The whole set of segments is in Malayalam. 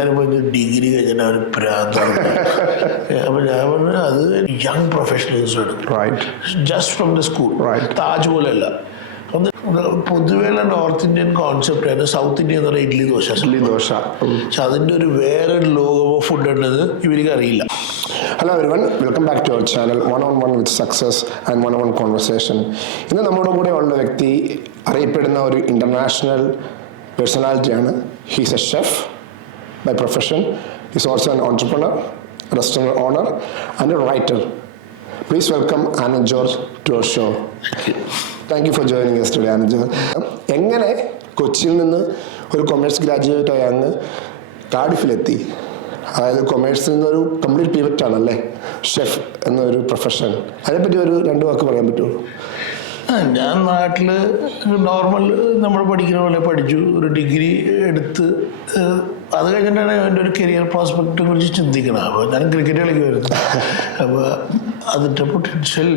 എല്ലാവരും പറഞ്ഞ് ഡിഗ്രി കഴിഞ്ഞാൽ അവർ പ്രാന്താണ്. അപ്പം ഞാൻ പറഞ്ഞു അത് യങ് പ്രൊഫഷണൽസ് എടുക്കും, just from the school. Taj പോലെയല്ല. പൊതുവെയുള്ള നോർത്ത് ഇന്ത്യൻ കോൺസെപ്റ്റാണ് സൗത്ത് ഇന്ത്യ എന്ന് പറയുന്ന ഇഡ്ലി ദോശ. പക്ഷെ അതിൻ്റെ ഒരു വേറെ ലോകമോ ഫുഡ് ഉണ്ടെന്ന് ഇവർക്ക് അറിയില്ല. Hello everyone, welcome back to our channel one on one with success and one on one conversation. ഇന്ന് നമ്മുടെ കൂടെ ഉള്ള വ്യക്തി അറിയപ്പെടുന്ന ഒരു ഇൻ്റർനാഷണൽ പേഴ്സണാലിറ്റിയാണ്. He's a chef by profession. Is also an entrepreneur, restaurant owner and a writer. Please welcome Anand George to our show. Thank you for joining us today, Anand George. എങ്ങനെ കൊച്ചിയിൽ നിന്ന് ഒരു കൊമേഴ്സ് ഗ്രാജുവേറ്റ് ആയി അങ്ങ് കാർഡിഫിലെത്തി? അതായത് കൊമേഴ്സിൽ നിന്നൊരു കംപ്ലീറ്റ് പിവറ്റ് ആണല്ലേ ഷെഫ് എന്നൊരു പ്രൊഫഷൻ. അതിനെപ്പറ്റി ഒരു രണ്ട് വാക്ക് പറയാൻ പറ്റുമോ? ഞാൻ നാട്ടിൽ നോർമൽ നമ്മൾ പഠിക്കുന്ന പോലെ പഠിച്ചു, ഒരു ഡിഗ്രി എടുത്ത് അത് കഴിഞ്ഞിട്ടാണ് എൻ്റെ ഒരു കരിയർ പ്രോസ്പെക്റ്റിനെ കുറിച്ച് ചിന്തിക്കണം. അപ്പോൾ ഞാൻ ക്രിക്കറ്റ് കളിക്കുമായിരുന്നു. അപ്പോൾ അതിൻ്റെ പൊട്ടൻഷ്യൽ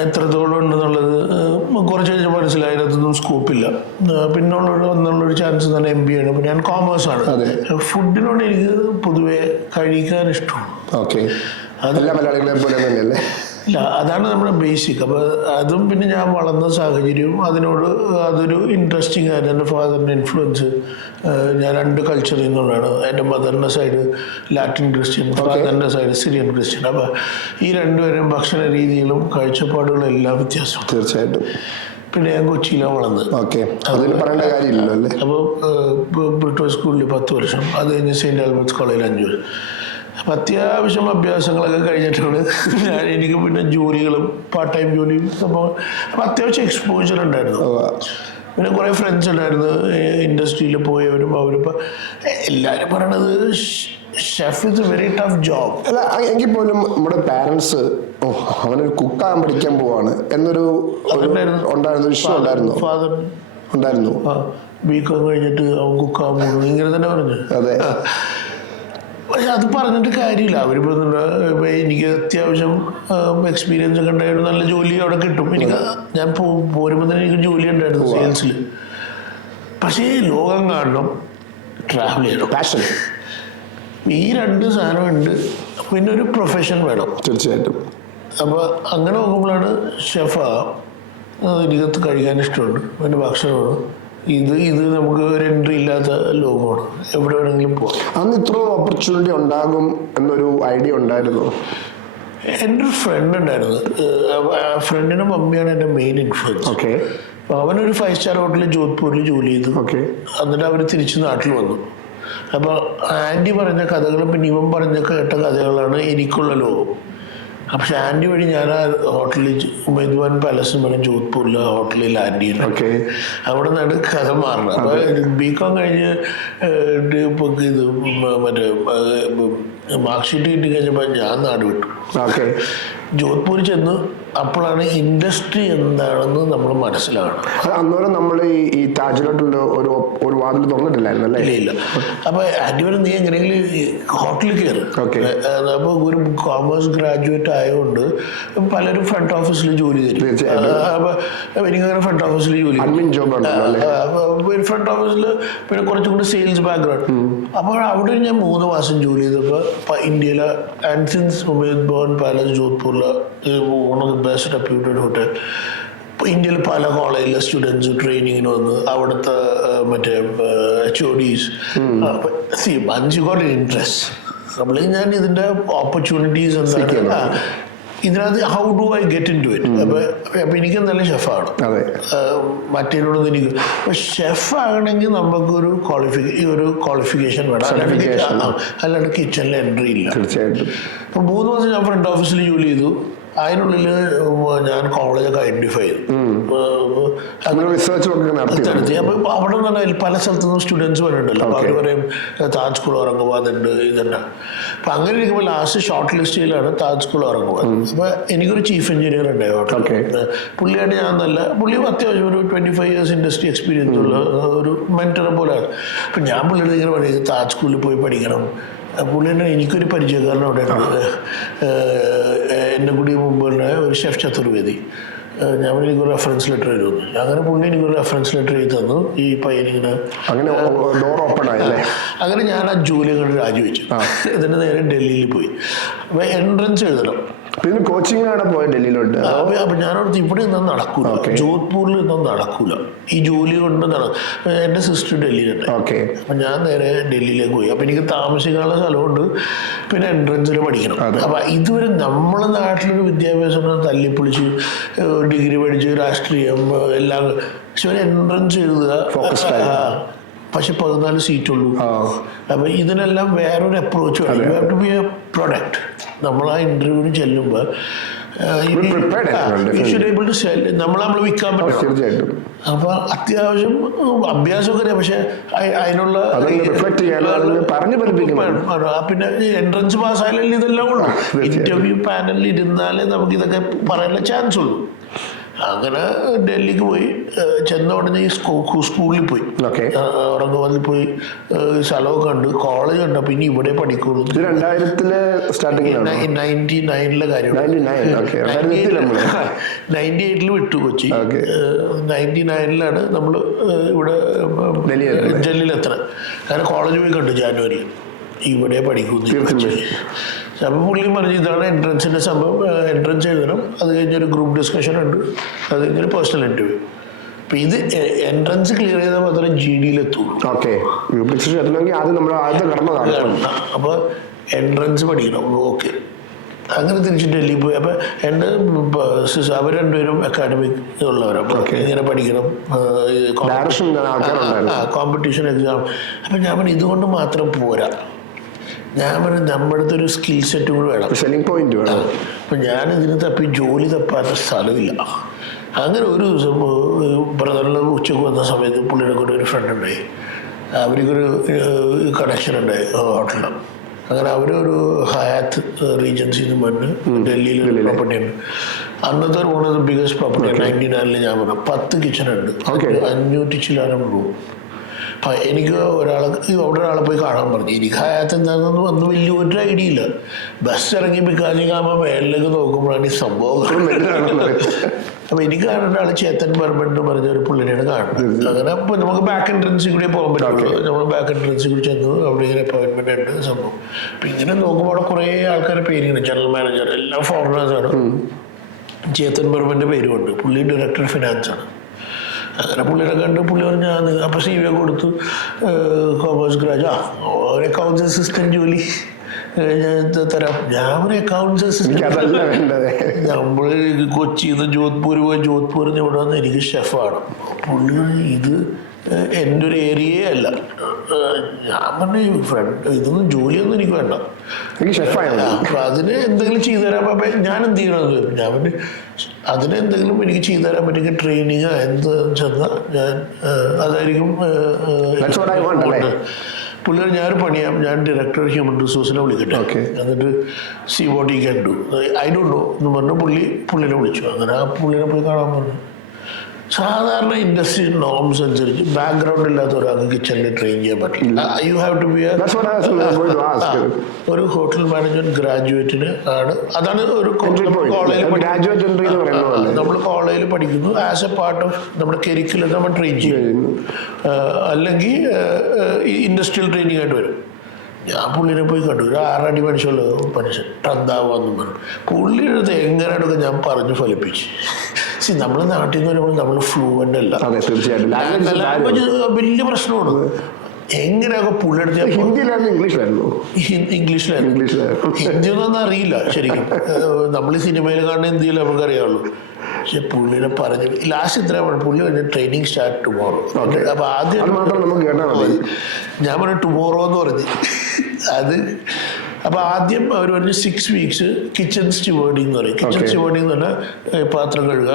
എത്രത്തോളം ഉണ്ടെന്നുള്ളത് കുറച്ച് കഴിഞ്ഞ് മനസ്സിലായി. അതിനകത്തൊന്നും സ്കോപ്പില്ല. പിന്നുള്ളൊരു ചാൻസ് തന്നെ MBA ആണ്. അപ്പോൾ ഞാൻ കോമേഴ്സാണ്. ഫുഡിനോട് എനിക്ക് പൊതുവെ കഴിക്കാൻ ഇഷ്ടമാണ്. ഓക്കെ, അതെല്ലാം മലയാളികളെ പോലെ തന്നെയല്ലേ? ഇല്ല, അതാണ് നമ്മുടെ ബേസിക്. അപ്പോൾ അതും പിന്നെ ഞാൻ വളർന്ന സാഹചര്യവും അതിനോട് അതൊരു ഇൻട്രസ്റ്റിംഗ് ആയിരുന്നു. എൻ്റെ ഫാദറിൻ്റെ ഇൻഫ്ലുവൻസ്. ഞാൻ രണ്ട് കൾച്ചറിൽ നിന്നുള്ളതാണ്. എൻ്റെ മദറിൻ്റെ സൈഡ് ലാറ്റിൻ ക്രിസ്ത്യൻ, ഫാദറിൻ്റെ സൈഡ് സിറിയൻ ക്രിസ്ത്യൻ. അപ്പോൾ ഈ രണ്ടുപേരും ഭക്ഷണ രീതികളും കാഴ്ചപ്പാടുകളും എല്ലാം വ്യത്യാസമാണ്. തീർച്ചയായിട്ടും. പിന്നെ ഞാൻ കൊച്ചിയിലാണ് വളർന്നത്. പറയേണ്ട കാര്യമില്ലല്ലോ അല്ലേ? അപ്പോൾ ബ്രിട്ടോസ് സ്കൂളിൽ 10 വർഷം, അത് കഴിഞ്ഞ് സെയിൻറ്റ് ആൽബർട്ട്സ് കോളേജിൽ 5 വർഷം. അപ്പം അത്യാവശ്യം അഭ്യാസങ്ങളൊക്കെ കഴിഞ്ഞിട്ടാണ് എനിക്ക് പിന്നെ ജോലികളും പാർട്ട് ടൈം ജോലിയും സംഭവം. അപ്പം അത്യാവശ്യം എക്സ്പോജർ ഉണ്ടായിരുന്നു. പിന്നെ കുറേ ഫ്രണ്ട്സ് ഉണ്ടായിരുന്നു ഇൻഡസ്ട്രിയിൽ പോയവരും. അവരിപ്പോൾ എല്ലാവരും പറയണത് chef is A very tough job. അല്ല, എങ്കിൽ പോലും നമ്മുടെ പാരൻസ് അവനൊരു കുക്കാൻ പഠിക്കാൻ പോവാണ് എന്നൊരു ഉണ്ടായിരുന്നു വിഷയം ഉണ്ടായിരുന്നു. ഫാദർ ഉണ്ടായിരുന്നു. BCom കഴിഞ്ഞിട്ട് അവൻ കുക്കാൻ പോകുന്നു ഇങ്ങനെ തന്നെ പറഞ്ഞു. അതെ. പക്ഷെ അത് പറഞ്ഞിട്ട് കാര്യമില്ല. അവരിപ്പോൾ എനിക്ക് അത്യാവശ്യം എക്സ്പീരിയൻസ് ഒക്കെ ഉണ്ടായിരുന്നു. നല്ല ജോലി അവിടെ കിട്ടും. ഞാൻ പോരുമ്പോൾ തന്നെ എനിക്ക് ജോലി ഉണ്ടായിരുന്നു സെയിൽസിൽ. പക്ഷേ ലോകം കാണണം, ട്രാവൽ ചെയ്യണം, പാഷൻ, ഈ രണ്ട് സാധനമുണ്ട്. പിന്നെ ഒരു പ്രൊഫഷൻ വേണം. തീർച്ചയായിട്ടും. അപ്പോൾ അങ്ങനെ നോക്കുമ്പോഴാണ് ഷെഫാകാം. എനിക്കത് കഴിക്കാൻ ഇഷ്ടമുണ്ട്, പിന്നെ ഭക്ഷണമാണ്. ഇത് നമുക്ക് ഒരു എൻട്രി ഇല്ലാത്ത ലോകമാണ്. എവിടെ വേണമെങ്കിലും പോകാം. അന്ന് ഇത്രയും ഓപ്പർച്യൂണിറ്റി ഉണ്ടാകും എന്നൊരു ഐഡിയ ഉണ്ടായിരുന്നു? എൻ്റെ ഒരു ഫ്രണ്ട് ഉണ്ടായിരുന്നു. ഫ്രണ്ടിൻ്റെ മമ്മിയാണ് എൻ്റെ മെയിൻ ഇൻഫ്ലുവൻസ്. ഓക്കെ. അവനൊരു 5 സ്റ്റാർ ഹോട്ടലിൽ ജോധ്പൂരിൽ ജോലി ചെയ്തു. ഓക്കെ. എന്നിട്ട് അവർ തിരിച്ച് നാട്ടിൽ വന്നു. അപ്പോൾ ആൻറ്റി പറഞ്ഞ കഥകളും പിന്നെ ഇവൻ പറഞ്ഞ കേട്ട കഥകളാണ് എനിക്കുള്ള ലോകം. പക്ഷെ ആൻറ്റി വഴി ഞാൻ ആ ഹോട്ടലിൽ ഉമേദ്വാൻ പാലസ് എന്ന് പറഞ്ഞ ജോധ്പൂരിലെ ഹോട്ടലിൽ ലാൻഡ് ചെയ്യുന്നത്. അവിടെ നിന്നാണ് കഥ മാറുന്നത്. അപ്പോൾ BCom കഴിഞ്ഞ് ഇത് മറ്റേ മാർക്ക് ഷീറ്റ് കിട്ടി കഴിഞ്ഞപ്പോൾ ഞാൻ നാട് വിട്ടു. ജോധ്പൂരിൽ ചെന്ന് അപ്പോഴാണ് ഇൻഡസ്ട്രി എന്താണെന്ന് നമ്മൾ മനസ്സിലാകണം. അന്നേരം നമ്മൾ ഈ താജിലോട്ടുള്ള ഒരു വാതിൽ തുറന്നിട്ടില്ലായിരുന്നു. ഇല്ല. അപ്പോൾ ആൻറ്റി പറഞ്ഞ് നീ എങ്ങനെയെങ്കിലും ഹോട്ടലിൽ കയറും. അപ്പോൾ ഒരു കോമേഴ്സ് ഗ്രാജുവേറ്റ് ആയതുകൊണ്ട് പലരും ഫ്രണ്ട് ഓഫീസിൽ ജോലി തരും. അപ്പോൾ എനിക്കങ്ങനെ ഫ്രണ്ട് ഓഫീസിൽ ജോലി, ഫ്രണ്ട് ഓഫീസിൽ പിന്നെ കുറച്ചും കൂടി സെയിൽസ് ബാക്ക്ഗ്രൗണ്ട്. അപ്പോൾ അവിടെ ഞാൻ 3 മാസം ജോലി ചെയ്തപ്പോൾ ഇന്ത്യയിലെ ആൻസിൻസ് ഉമേദ്വാൻ പാലസ് ജോധ്പൂരിലെ ബെസ്റ്റ് റെപ്യൂട്ടഡ് ഹോട്ടൽ. ഇന്ത്യയിൽ പല കോളേജിലെ സ്റ്റുഡൻസ് ട്രെയിനിങ്ങിന് വന്ന് അവിടുത്തെ മറ്റേ HODs ഇൻട്രസ്റ്റ് നമ്മൾ ഞാൻ ഇതിൻ്റെ ഓപ്പർച്യൂണിറ്റീസ് എന്താണ്, ഇതിനകത്ത് how do I get into it. അപ്പം എനിക്ക് നല്ല ഷെഫാണ്, മറ്റേനോടൊന്നും എനിക്ക്. അപ്പം ഷെഫാകണമെങ്കിൽ നമുക്കൊരു ക്വാളിഫിക്കേഷൻ വേണം, അല്ലാണ്ട് കിച്ചണിൽ എൻട്രി ഇല്ല. തീർച്ചയായിട്ടും. അപ്പം 3 മാസം ഞാൻ ഫ്രണ്ട് ഓഫീസിൽ ജോലി ചെയ്തു. അതിനുള്ളിൽ ഞാൻ കോളേജൊക്കെ ഐഡന്റിഫൈ ചെയ്തു, നടത്തി. അപ്പോൾ അവിടെ നിന്ന് പറഞ്ഞാൽ പല സ്ഥലത്തു നിന്നും സ്റ്റുഡൻസ് വരുന്നുണ്ടല്ലോ. അപ്പോൾ അവർ പറയും താജ് സ്കൂൾ ഔറംഗാബാദ് ഉണ്ട്, ഇതന്നെ. അപ്പം അങ്ങനെ ഇരിക്കുമ്പോൾ ലാസ്റ്റ് ഷോർട്ട് ലിസ്റ്റിലാണ് താജ് സ്കൂൾ ഔറംഗാബാദ്. അപ്പോൾ എനിക്കൊരു ചീഫ് എഞ്ചിനീയർ ഉണ്ടായി. പുള്ളിയായിട്ട് ഞാൻ പുള്ളി അത്യാവശ്യം ഒരു 25 years ഇൻഡസ്ട്രി എക്സ്പീരിയൻസ് ഉള്ള ഒരു മെന്ററെ പോലെയാണ്. അപ്പം ഞാൻ പുള്ളിയുടെ ഇങ്ങനെ പറയും താജ് സ്കൂളിൽ പോയി പഠിക്കണം. പുള്ളി തന്നെ എനിക്കൊരു പരിചയക്കാരൻ അവിടെ എൻ്റെ കൂടി മുമ്പ് ഒരു ഷെഫ് ചതുർവേദി. ഞാൻ എനിക്കൊരു റെഫറൻസ് ലെറ്റർ എഴുതുന്നു. അങ്ങനെ പുള്ളി എനിക്കൊരു റെഫറൻസ് ലെറ്റർ എഴുതി തന്നു. ഈ പയ്യനിങ്ങനെ അങ്ങനെ ഡോർ ഓപ്പൺ ആയല്ലേ? അങ്ങനെ ഞാൻ ആ ജോലി കണ്ട് രാജിവെച്ചു. ഇതിന് നേരെ ഡൽഹിയിൽ പോയി. അപ്പോൾ എൻട്രൻസ് എഴുതണം. പിന്നെ കോച്ചിങ്ങിനാണ് പോയത് ഡൽഹിയിലോട്ട്. അപ്പൊ ഞാനോടത്ത് ഇവിടെ നിന്നും നടക്കൂല, ജോധ്പൂരിൽ നിന്നും നടക്കൂല, ഈ ജോലി കൊണ്ട് എൻ്റെ സിസ്റ്റർ ഡൽഹിയിലുണ്ട്. അപ്പൊ ഞാൻ നേരെ ഡൽഹിയിലേക്ക് പോയി. അപ്പൊ എനിക്ക് താമസിക്കാനുള്ള സ്ഥലമുണ്ട്, പിന്നെ എൻട്രൻസിൽ പഠിക്കണം. അപ്പൊ ഇതുവരെ നമ്മളെ നാട്ടിലൊരു വിദ്യാഭ്യാസം തല്ലിപ്പൊളിച്ച് ഡിഗ്രി പഠിച്ച് രാഷ്ട്രീയം എല്ലാം, പക്ഷെ ഒരു എൻട്രൻസ് എഴുതുക, പക്ഷെ 14 സീറ്റുള്ളൂ. അപ്പൊ ഇതിനെല്ലാം വേറൊരു അപ്രോച്ച് വേണം. You have to be a product. നമ്മൾ ആ ഇന്റർവ്യൂവിന് ചെല്ലുമ്പോൾ നമ്മൾ വിൽക്കാൻ പറ്റും. അപ്പൊ അത്യാവശ്യം അഭ്യാസമൊക്കെ അറിയാം, പക്ഷെ അതിനുള്ള പിന്നെ എൻട്രൻസ് പാസ്സായാലേ ഇതെല്ലാം ഉള്ളൂ. ഇന്റർവ്യൂ പാനലിൽ ഇരുന്നാലേ നമുക്ക് ഇതൊക്കെ പറയാനുള്ള ചാൻസ് ഉള്ളൂ. അങ്ങനെ ഡൽഹിക്ക് പോയി. ചെന്ന ഉടനെ ഈ സ്കൂളിൽ പോയി, ഔറംഗാബാദിൽ പോയി സ്ഥലമൊക്കെ കണ്ട്, കോളേജ് കണ്ടു. പിന്നെ ഇവിടെ പഠിക്കുള്ളൂ. 99-ലെ കാര്യം. 98-ൽ വിട്ടു കൊച്ചി. 99-ലാണ് നമ്മൾ ഇവിടെ ഡൽഹിയിലെത്തണം. അങ്ങനെ കോളേജ് പോയി കണ്ടു ജാനുവരിയിൽ. ഇവിടെ പഠിക്കുന്നു. അപ്പം പുള്ളി പറഞ്ഞു ഇതാണ് എൻട്രൻസിൻ്റെ സംഭവം, എൻട്രൻസ് എഴുതണം, അത് കഴിഞ്ഞൊരു ഗ്രൂപ്പ് ഡിസ്കഷൻ ഉണ്ട്, അത് കഴിഞ്ഞൊരു പേഴ്സണൽ ഇൻ്റർവ്യൂ. അപ്പം ഇത് എൻട്രൻസ് ക്ലിയർ ചെയ്താൽ മാത്രമേ GD-യിലെത്തുള്ളൂ. അപ്പോൾ എൻട്രൻസ് പഠിക്കണം. ഓക്കെ, അങ്ങനെ തിരിച്ച് ഡൽഹി പോയി. അപ്പം എൻ്റെ അവർ രണ്ടുപേരും അക്കാഡമിക് ഉള്ളവരാണ്. അപ്പം ഇങ്ങനെ പഠിക്കണം, കോമ്പറ്റീഷൻ എക്സാം. അപ്പം ഞാൻ പറഞ്ഞു ഇതുകൊണ്ട് മാത്രം പോരാ, ഞാൻ പറഞ്ഞു നമ്മുടെ അടുത്തൊരു സ്കിൽ സെറ്റ് കൂടെ വേണം, സെല്ലിംഗ് പോയിന്റ് വേണം. അപ്പം ഞാനിതിന് തപ്പി ജോലി തപ്പാത്ത സ്ഥലമില്ല. അങ്ങനെ ഒരു ദിവസം ബ്രദറിൽ ഉച്ചക്ക് വന്ന സമയത്ത് പുള്ളിയുടെ കൂടെ ഒരു ഫ്രണ്ട് ഉണ്ടായി. അവർക്കൊരു കണക്ഷൻ ഉണ്ടായി ഹോട്ടലിൽ. അങ്ങനെ അവരൊരു ഹയാത്ത് റീജൻസിൽ നിന്ന് വന്ന് ഡൽഹിയിൽ ഒരു പ്രോപ്പർട്ടി ഉണ്ട്. അന്നത്തെ one of the biggest property 99-ൽ ഞാൻ പറഞ്ഞു 10 കിച്ചൺ ഉണ്ട്, 500 ചില്ലാനം റൂം. അപ്പം എനിക്ക് അവിടെ ഒരാളെ പോയി കാണാൻ പറഞ്ഞു. എനിക്ക് ഹയാത്ത് എന്താണെന്ന് വന്ന് വലിയൊരു ഐഡിയ ഇല്ല. ബസ് ഇറങ്ങി പിക്കാഞ്ഞിക്കാകുമ്പോൾ മേളിലേക്ക് നോക്കുമ്പോഴാണ് ഈ സംഭവം. അപ്പം എനിക്ക് കാണേണ്ട ആൾ ചേത്തൻ ബർമൻ എന്ന് പറഞ്ഞ ഒരു പുള്ളിനെയാണ് കാണുന്നത്. അങ്ങനെ അപ്പോൾ നമുക്ക് ബാക്ക് എൻട്രൻസിൽ കൂടി പോകാൻ പറ്റുള്ളൂ. നമ്മൾ ബാക്ക് എൻട്രൻസിൽ കൂടി ചെന്നു, അവിടെ ഇങ്ങനെ അപ്പോയിൻമെൻ്റ് ഉണ്ട് സംഭവം. അപ്പം ഇങ്ങനെ നോക്കുമ്പോൾ അവിടെ കുറേ ആൾക്കാരുടെ പേരിങ്ങനെ ജനറൽ മാനേജർ എല്ലാം ഫോറിനേഴ്സാണ്. ചേത്തൻ ബർമൻ്റെ പേരുമുണ്ട്. പുള്ളി ഡയറക്ടർ ഫിനാൻസാണ്. അങ്ങനെ പുള്ളിനെ കണ്ട് പുള്ളി പറഞ്ഞു ഞാൻ അപ്പോൾ CV കൊടുത്തു, കോമേഴ്സ് ഒരു അക്കൗണ്ട്സ് അസിസ്റ്റൻറ്റ് ജോലി ഞാൻ തരാം. ഞാൻ ഒരു അക്കൗണ്ട്സ് അസിസ്റ്റൻറ്റ്, നമ്മൾ കൊച്ചിയിൽ നിന്ന് ജോധ്പൂർ പോയി, ജോധ്പൂരിൽ നിന്ന് ഇവിടെ വന്ന് എനിക്ക് ഷെഫാണ്. പുള്ളി ഇത് എൻ്റെ ഒരു ഏരിയയേ അല്ല. ഞാൻ പറഞ്ഞു ഫ്രണ്ട് ഇതൊന്നും ജോലിയൊന്നും എനിക്ക് വേണ്ട, അപ്പം അതിന് എന്തെങ്കിലും ചെയ്തു തരാൻ. അപ്പം ഞാൻ എന്ത് ചെയ്യണമെന്ന് ഞാൻ പറഞ്ഞു അതിന് എന്തെങ്കിലും എനിക്ക് ചെയ്തു തരാൻ പറ്റുമെങ്കിൽ ട്രെയിനിങ് എന്ത് ചെന്നാൽ ഞാൻ അതായിരിക്കും. പുള്ളിയെ ഞാനൊരു പണിയാം, ഞാൻ ഡയറക്ടർ ഹ്യൂമൻ റിസോഴ്സിനെ വിളിക്കട്ടെ, എന്നിട്ട് see what you can do, I don't know എന്ന് പറഞ്ഞു പുള്ളിനെ വിളിച്ചു. അങ്ങനെ ആ പുള്ളിനെ പോയി കാണാൻ പറഞ്ഞു. സാധാരണ ഇൻഡസ്ട്രി നോംസ് അനുസരിച്ച് ബാക്ക്ഗ്രൗണ്ട് ഇല്ലാത്ത ഒരാൾക്ക് കിച്ചണിൽ ട്രെയിൻ ചെയ്യാൻ പറ്റില്ല. യു ഹാവ് ടു ബി ഒരു ഹോട്ടൽ മാനേജ്മെന്റ് ഗ്രാജുവേറ്റിന് ആണ്. അതാണ് ഒരു നമ്മൾ കോളേജിൽ പഠിക്കുന്നു ആസ് എ പാർട്ട് ഓഫ് നമ്മുടെ കരിക്കുലം നമ്മൾ ട്രെയിൻ ചെയ്യും, അല്ലെങ്കിൽ ഇൻഡസ്ട്രിയൽ ട്രെയിനിങ് ആയിട്ട് വരും. ഞാൻ പുള്ളിനെ പോയി കണ്ടു. ഒരു 6 അടി മനുഷ്യമുള്ള മനുഷ്യൻ ട്രന്താവാന്ന് പറഞ്ഞു. പുള്ളിയുടെ അടുത്ത് എങ്ങനെ എടുക്കുക ഞാൻ പറഞ്ഞു ഫലിപ്പിച്ചു. നമ്മുടെ നാട്ടിൽ നിന്ന് വരുമ്പോൾ നമ്മൾ ഫ്ലൂവൻ്റ് അല്ല, ലാംഗ്വേജ് വലിയ പ്രശ്നമാണ്. എങ്ങനെയൊക്കെ പുള്ളിയെടുത്ത് ഇംഗ്ലീഷിലായിരുന്നു. ഹിന്ദിയൊന്നും അറിയില്ല ശരിക്കും. നമ്മൾ ഈ സിനിമയിൽ കാണുന്ന ഹിന്ദിയിൽ നമുക്കറിയാവുള്ളൂ. പക്ഷെ പുള്ളിനെ പറഞ്ഞു ലാസ്റ്റ് ഇത്ര പുള്ളി പറഞ്ഞു ട്രെയിനിങ് സ്റ്റാർട്ട് ടുമോറോ. അപ്പൊ ആദ്യം ഞാൻ പറഞ്ഞു ടുമോറോ എന്ന് പറഞ്ഞു. അത് അപ്പോൾ ആദ്യം അവർ പറഞ്ഞു 6 വീക്സ് കിച്ചൺ സ്റ്റുവേർഡിങ് എന്ന് പറയും. കിച്ചൺ സ്റ്റുവേർഡിങ് എന്ന് പറഞ്ഞാൽ പാത്രം കഴുകുക,